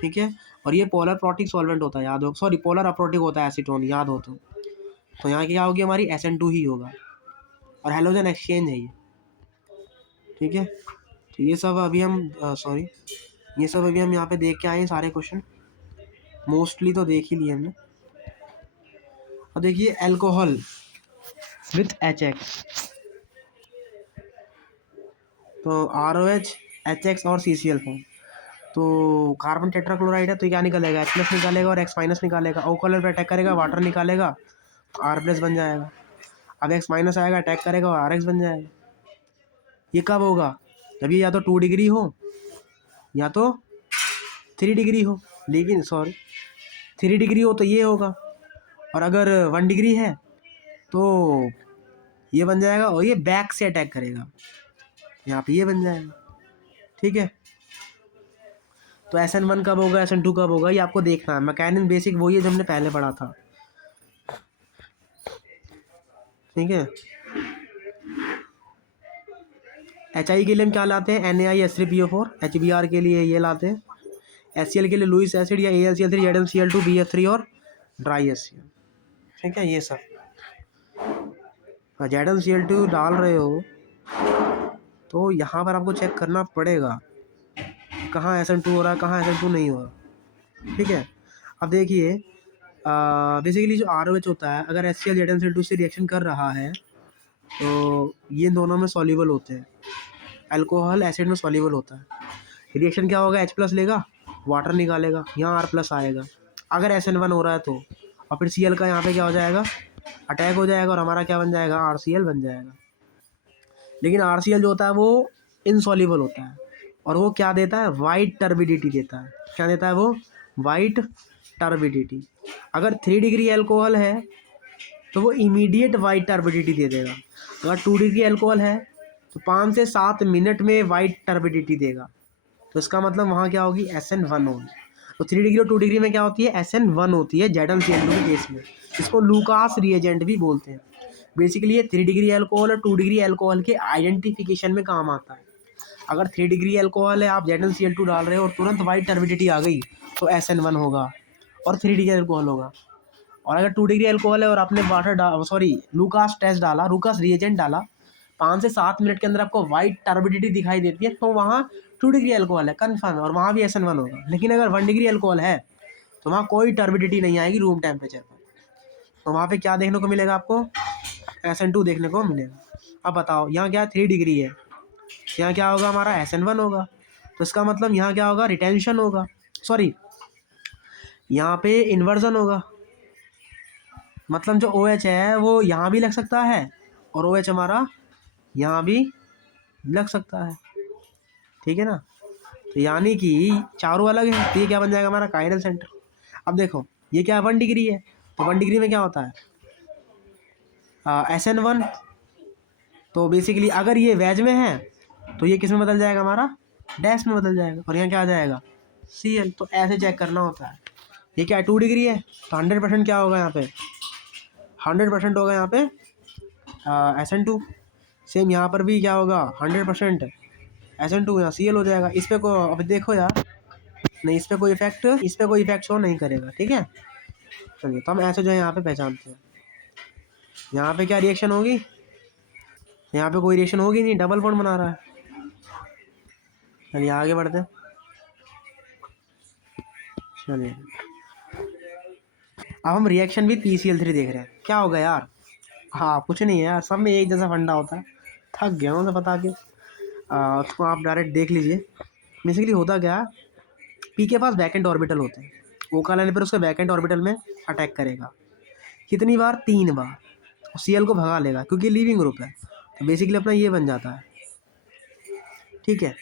ठीक है। और ये पोलर प्रोटिक सॉल्वेंट होता है, याद हो, सॉरी पोलर अप्रोटिक होता है एसीटोन, याद हो तो यहाँ की क्या होगी? हमारी SN2 ही होगा, और हेलोजन एक्सचेंज है ये, ठीक है। तो ये सब अभी हम ये सब अभी हम यहाँ पे देख के आए हैं, सारे क्वेश्चन मोस्टली तो देख ही लिए हमने। और देखिए एल्कोहल विथ HX, तो ROH, HX और CCl फॉर्म। तो कार्बन टेट्राक्लोराइड है तो क्या निकलेगा? H+ निकालेगा और X- निकालेगा। O कलर पे अटैक करेगा, वाटर निकालेगा, R+ बन जाएगा। अब X- आएगा, अटैक करेगा और RX बन जाएगा। ये कब होगा? जब ये या तो 2 डिग्री हो या तो 3 डिग्री हो, लेकिन सॉरी 3 डिग्री हो तो ये होगा, और अगर 1 डिग्री है तो ये बन जाएगा, और ये बैक से अटैक करेगा, यहाँ पे ये बन जाएगा, ठीक है। तो SN1 कब होगा, SN2 कब होगा, ये आपको देखना है। मैकेनिज्म बेसिक वही है जो हमने पहले पढ़ा था, ठीक है। HI के लिए हम क्या लाते हैं? NaIH3PO4। HBr के लिए ये लाते हैं। HCl के लिए लुईस एसिड या AlCl3 ZnCl2 BF3 और ड्राई HCl, ठीक है। ये सब ZnCl2 डाल रहे हो तो यहाँ पर आपको चेक करना पड़ेगा कहाँ SN2 हो रहा है, कहाँ SN2 नहीं हो रहा, ठीक है। अब देखिए बेसिकली जो ROH होता है, अगर HCl ZnCl2 से रिएक्शन कर रहा है तो ये दोनों में सॉल्यूबल होते हैं। अल्कोहल एसिड में सॉल्यूबल होता है। रिएक्शन क्या होगा? H+ लेगा, वाटर निकालेगा, यहाँ R+ आएगा अगर SN1 हो रहा है तो, और फिर Cl का यहाँ पे क्या हो जाएगा? अटैक हो जाएगा, और हमारा क्या बन जाएगा? RCl बन जाएगा। लेकिन RCl जो होता है वो इनसॉल्यूबल होता है, और वो क्या देता है? वाइट टर्बिडिटी देता है। क्या देता है वो? White turbidity. अगर 3 डिग्री अल्कोहल है तो वो इमीडिएट वाइट टर्बिडिटी दे देगा। अगर 2 डिग्री अल्कोहल है तो 5 से 7 मिनट में वाइट टर्बिडिटी देगा। तो इसका मतलब वहाँ क्या होगी? SN1 होगी। तो 3 डिग्री और 2 डिग्री में क्या होती है? SN1 होती है ZnCl2 के केस में। इसको लूकास रिएजेंट भी बोलते हैं। बेसिकली ये 3 डिग्री अल्कोहल और 2 डिग्री अल्कोहल के आइडेंटिफिकेशन में काम आता है। अगर 3 डिग्री अल्कोहल है, आप ZnCl2 डाल रहे हो और तुरंत वाइट टर्बिडिटी आ गई तो SN1 होगा और 3 डिग्री अल्कोहल होगा। और अगर 2 डिग्री अल्कोहल है और आपने लूकास टेस्ट डाला, लूकास रिएजेंट डाला, 5 से 7 मिनट के अंदर आपको वाइट टर्बिडिटी दिखाई देती है, तो वहाँ 2 डिग्री अल्कोहल है कन्फर्म, और वहाँ भी SN1 होगा। लेकिन अगर 1 डिग्री अल्कोहल है तो वहाँ कोई टर्बिडिटी नहीं आएगी रूम टेम्परेचर पर, तो वहाँ पे क्या देखने को मिलेगा आपको? SN2 देखने को मिलेगा। अब बताओ यहाँ क्या 3 डिग्री है, यहाँ क्या होगा? हमारा SN1 होगा। तो इसका मतलब यहाँ क्या होगा? रिटेंशन होगा, सॉरी यहाँ पे इन्वर्जन होगा। मतलब जो OH है वो यहाँ भी लग सकता है, और OH हमारा यहाँ भी लग सकता है, ठीक है ना। तो यानी कि चारों अलग है, तो ये क्या बन जाएगा? हमारा काइरल सेंटर। अब देखो ये क्या 1 डिग्री है, तो 1 डिग्री में क्या होता है SN1। तो बेसिकली अगर ये वेज में है तो ये किस में बदल जाएगा, हमारा डैश में बदल जाएगा, और यहाँ क्या आ जाएगा CL। तो ऐसे चेक करना होता है। ये क्या है 2 डिग्री है, तो 100% क्या होगा यहाँ पे 100% होगा यहाँ पे SN2। सेम यहाँ पर भी क्या होगा 100% SN2, यहाँ CL हो जाएगा। इस पर को अब देखो यार, नहीं इस पर कोई इफेक्ट शो नहीं करेगा, ठीक है। चलिए तो हम ऐसे जो है यहाँ पे पहचानते हैं। यहाँ पे क्या रिएक्शन होगी, यहाँ पे कोई रिएक्शन होगी नहीं, डबल बॉन्ड बना रहा है। चलिए आगे बढ़ते हैं। चलिए अब हम रिएक्शन विद PCl3 देख रहे हैं। क्या होगा यार, हाँ कुछ नहीं है यार, सब में एक जैसा फंडा होता है। थक गया हूँ तो बता के, तो आप डायरेक्ट देख लीजिए। बेसिकली होता क्या है, पी के पास बैकेंड ऑर्बिटल होते हैं, ओका लाइन पर उसके बैकेंड ऑर्बिटल में अटैक करेगा। कितनी बार, 3 बार। CL को भगा लेगा क्योंकि लीविंग ग्रुप है। तो बेसिकली अपना ये बन जाता है, ठीक है।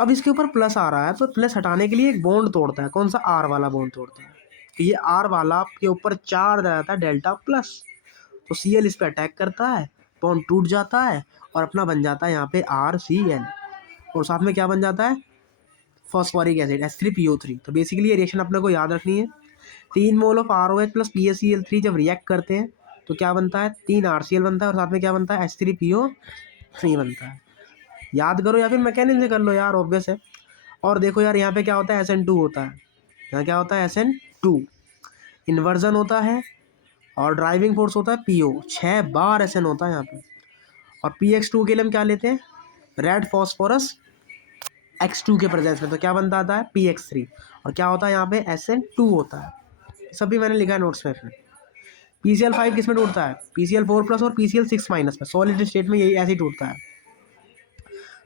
अब इसके ऊपर प्लस आ रहा है, तो प्लस हटाने के लिए एक बॉन्ड तोड़ता है। कौन सा, R वाला बॉन्ड तोड़ता है। तो ये R वाला के ऊपर चार्ज आ जाता है डेल्टा प्लस। तो CL इस पर अटैक करता है, बॉन्ड टूट जाता है और अपना बन जाता है यहाँ पे RCl। और साथ में क्या बन जाता है, फॉस्फोरिक एसिड H3PO3। तो बेसिकली ये रिएक्शन अपने को याद रखनी है। 3 mole of ROH plus PaCl3 जब रिएक्ट करते हैं तो क्या बनता है, 3 RCl बनता है और साथ में क्या बनता है, H3PO3 बनता है। याद करो या फिर मैकेनिज्म से कर लो यार, ऑब्वियस है। और देखो यार यहाँ पे क्या होता है, SN2 होता है। यहाँ क्या होता है, SN2 इन्वर्जन होता है और ड्राइविंग फोर्स होता है PO। 6 बार SN होता है यहाँ पे। और PX2 के लिए हम क्या लेते हैं, रेड फॉस्फोरस X2 के प्रेजेंस में। तो क्या बनता आता है, PX3। और क्या होता है यहाँ पे, SN2 होता है। सभी मैंने लिखा है नोट्स में। फिर PCl5 किस में टूटता है, PCl4 प्लस और PCl6 माइनस में। सॉलिड स्टेट में यही ऐसे ही टूटता है।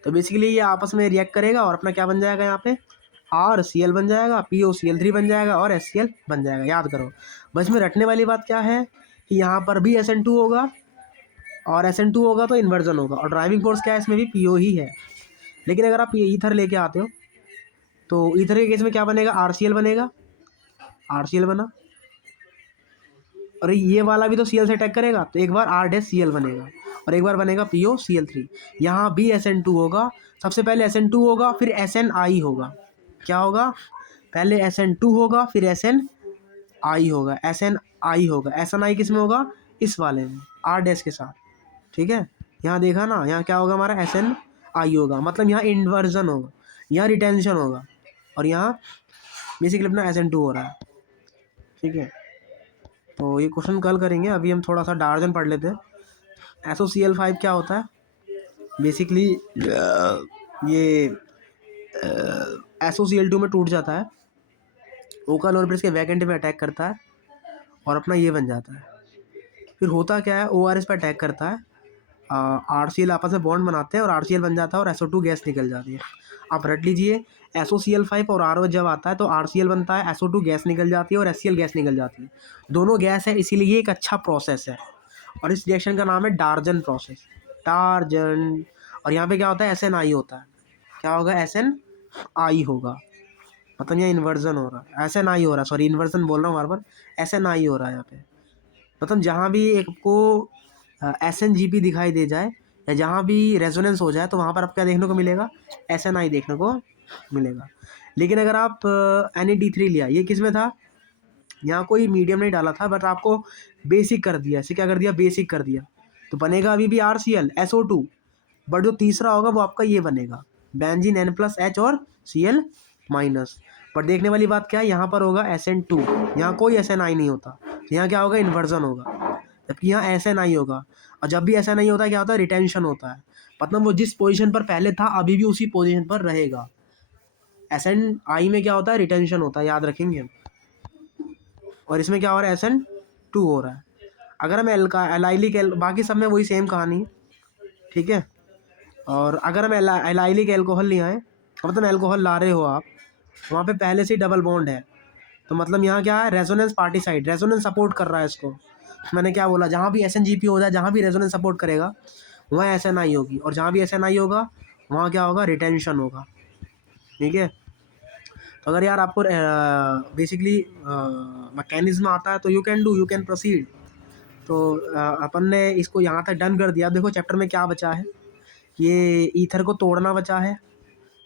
तो बेसिकली ये आपस में रिएक्ट करेगा और अपना क्या बन जाएगा, यहाँ पे RCl बन जाएगा, POCl3 बन जाएगा और HCl बन जाएगा। याद करो बस में रटने वाली बात क्या है कि यहाँ पर भी SN2 होगा और SN2 होगा तो इन्वर्जन होगा। और ड्राइविंग फोर्स क्या है, इसमें भी PO ही है। लेकिन अगर आप ईथर लेके आते हो तो ईथर के केस में क्या बनेगा, RCl बनेगा, RCl बना। और ये वाला भी तो CL से अटैक करेगा तो एक बार R-CL बनेगा और एक बार बनेगा POCl3। यहाँ भी SN2 होगा। सबसे पहले SN2 होगा फिर SNI होगा। क्या होगा, पहले SN2 होगा फिर SNI होगा, SNI होगा। SNI किस में होगा, इस वाले में R- के साथ, ठीक है। यहाँ देखा ना, यहाँ क्या होगा हमारा, SNI होगा। मतलब यहाँ इन्वर्जन होगा, यहाँ रिटेंशन होगा और यहाँ बेसिकली अपना SN2 हो रहा है, ठीक है। तो ये क्वेश्चन कल करेंगे, अभी हम थोड़ा सा डार्जन पढ़ लेते हैं। SOCl5 क्या होता है, बेसिकली ये SOCl2 में टूट जाता है, ओकल और के वैकेंट में अटैक करता है और अपना ये बन जाता है। फिर होता क्या है, ORS पर अटैक करता है, RCl आपस में बॉन्ड बनाते हैं और RCl बन जाता है और SO2 गैस निकल जाती है। आप रट लीजिए, SOCl5 और ROH जब आता है तो RCl बनता है, SO2 गैस निकल जाती है और HCl गैस निकल जाती है। दोनों गैस है, इसीलिए एक अच्छा प्रोसेस है और इस रिएक्शन का नाम है डार्जन प्रोसेस, डार्जन। और यहाँ पे क्या होता है, SNI होता है। क्या होगा, SNI होगा। मतलब यहाँ इन्वर्जन हो रहा है, SNI हो रहा है, सॉरी इन्वर्जन बोल रहा हूँ बार बार, SNI हो रहा है यहाँ पे। मतलब जहाँ भी एक को SNGP दिखाई दे जाए या जहाँ भी रेजोनेंस हो जाए तो वहाँ पर आप क्या देखने को मिलेगा, SNI देखने को मिलेगा। लेकिन अगर आप NAD3 लिया, ये किस में था, यहाँ कोई मीडियम नहीं डाला था बट आपको बेसिक कर दिया, इसे क्या कर दिया, बेसिक कर दिया। तो बनेगा अभी भी RCl SO2, बट जो तीसरा होगा वो आपका ये बनेगा, बेंजीन N+H और Cl माइनस। बट देखने वाली बात क्या है, यहाँ पर होगा SN2, यहाँ कोई SNI नहीं होता। तो यहाँ क्या होगा, इन्वर्जन होगा, जबकि यहाँ SNI होगा। और जब भी SNI होता है क्या होता है, रिटेंशन होता है। मतलब वो जिस पोजीशन पर पहले था अभी भी उसी पोजीशन पर रहेगा। SNI में क्या होता है, रिटेंशन होता है, याद रखेंगे हम। और इसमें क्या हो रहा है, SN2 हो रहा है। अगर हम एलाइलिक बाकी सब में वही सेम कहानी है, ठीक है। और अगर हम एलाइलिक एल्कोहल ले आए, मतलब एल्कोहल ला रहे हो आप, वहाँ पे पहले से ही डबल बॉन्ड है, तो मतलब यहाँ क्या है, रेजोनेंस पार्टिसाइड, रेजोनेंस सपोर्ट कर रहा है इसको। मैंने क्या बोला, जहाँ भी SNGP हो जाए, जहाँ भी रेजोनेंस सपोर्ट करेगा वहाँ SNI होगी, और जहाँ भी SNI होगा वहाँ क्या होगा, रिटेंशन होगा, ठीक है। तो अगर यार आपको बेसिकली मैकेनिज्म आता है तो यू कैन प्रोसीड। तो अपन ने इसको यहाँ तक डन कर दिया। देखो चैप्टर में क्या बचा है, ये ईथर को तोड़ना बचा है,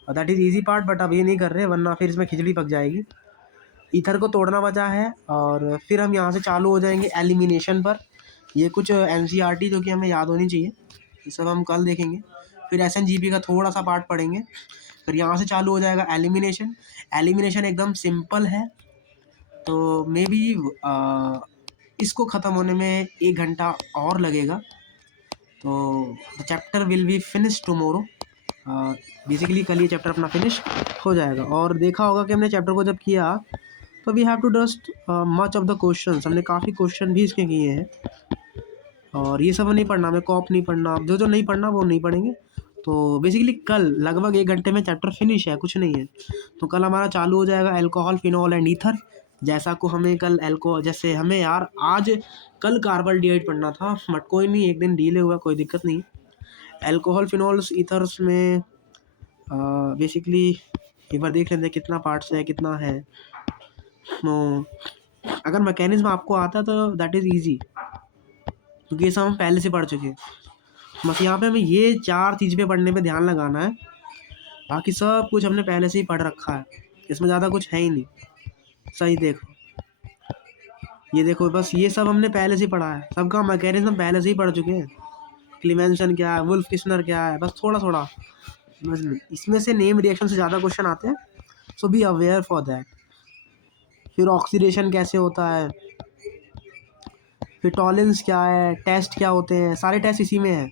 that is easy part, but अब ये नहीं कर रहे वरना फिर इसमें खिचड़ी पक जाएगी। ईथर को तोड़ना बचा है और फिर हम यहाँ से चालू हो जाएंगे एलिमिनेशन पर। ये कुछ एनसीईआरटी जो कि हमें याद होनी चाहिए, ये सब हम कल देखेंगे। फिर एसएनजीपी का थोड़ा सा पार्ट पढ़ेंगे, फिर यहाँ से चालू हो जाएगा एलिमिनेशन। एलिमिनेशन एकदम सिंपल है, तो मे बी इसको ख़त्म होने में 1 घंटा और लगेगा। तो the chapter will be finish tomorrow. Basically कल ये चैप्टर अपना फिनिश हो जाएगा। और देखा होगा कि हमने चैप्टर को जब किया तो we have to dust much of the questions, हमने काफ़ी क्वेश्चन भी इसके किए हैं। और ये सब नहीं पढ़ना, हमें कॉप नहीं पढ़ना, जो जो नहीं पढ़ना वो नहीं पढ़ेंगे। तो बेसिकली कल लगभग 1 घंटे में चैप्टर फिनिश है, कुछ नहीं है। तो कल हमारा चालू हो जाएगा अल्कोहल, फिनॉल एंड ईथर। जैसा को हमें कल जैसे हमें यार आज कल कार्बल्डिहाइड पढ़ना था, बट कोई नहीं, एक दिन डिले हुआ, कोई दिक्कत नहीं। अल्कोहल, फिनॉल्स, ईथर्स में बेसिकली एक बार देख लेते हैं कितना पार्ट्स है, कितना है। तो अगर मैकेनिज्म आपको आता है तो दैट इज़ ईजी, क्योंकि ये सब हम पहले से पढ़ चुके हैं। बस यहाँ पे हमें ये 4 चीज़ पे पढ़ने पे ध्यान लगाना है, बाकी सब कुछ हमने पहले से ही पढ़ रखा है, इसमें ज़्यादा कुछ है ही नहीं। सही देखो, ये देखो, बस ये सब हमने पहले से ही पढ़ा है, सबका मैकेनिज्म पहले से ही पढ़ चुके हैं। क्लीमेंसन क्या है, वुल्फ किस्नर क्या है, बस थोड़ा थोड़ा समझ लो। इसमें से नेम रिएक्शन से ज़्यादा क्वेश्चन आते हैं, सो बी अवेयर फॉर दैट। फिर ऑक्सीडेशन कैसे होता है, फिर टॉलरेंस क्या है, टेस्ट क्या होते हैं, सारे टेस्ट इसी में हैं।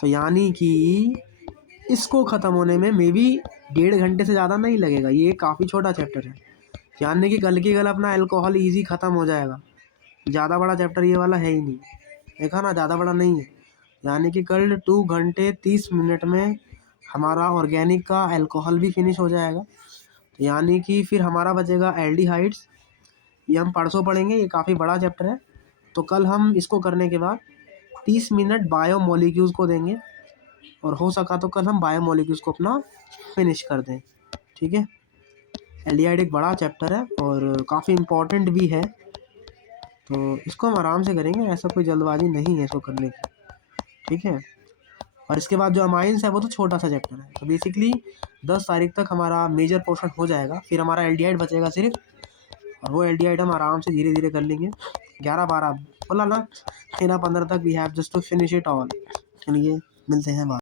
तो यानी कि इसको ख़त्म होने में मे बी 1.5 घंटे से ज़्यादा नहीं लगेगा। ये काफ़ी छोटा चैप्टर है, यानी कि कल की कल अपना अल्कोहल ईजी ख़त्म हो जाएगा। ज़्यादा बड़ा चैप्टर ये वाला है ही नहीं, देखा ना, ज़्यादा बड़ा नहीं है। यानी कि कल 2 घंटे 30 मिनट में हमारा ऑर्गेनिक का अल्कोहल भी फिनिश हो जाएगा। तो यानी कि फिर हमारा बचेगा एल्डिहाइड्स, ये हम परसों पढ़ेंगे, ये काफ़ी बड़ा चैप्टर है। तो कल हम इसको करने के बाद 30 मिनट बायोमोलिक्यूल्स को देंगे, और हो सका तो कल हम बायोमोलिक्यूल्स को अपना फिनिश कर दें, ठीक है। एल्डिहाइड एक बड़ा चैप्टर है और काफ़ी इम्पोर्टेंट भी है, तो इसको हम आराम से करेंगे, ऐसा कोई जल्दबाजी नहीं है इसको करने की, ठीक है। और इसके बाद जो अमाइंस है वो तो छोटा सा चैप्टर है। तो बेसिकली 10 तारीख तक हमारा मेजर पोर्शन हो जाएगा, फिर हमारा एल्डिहाइड बचेगा सिर्फ, और वो एल्डिहाइड हम आराम से धीरे धीरे कर लेंगे। 11-12 बोला ना, 13-15 तक we have just to finish it all. चलिए मिलते हैं बाद।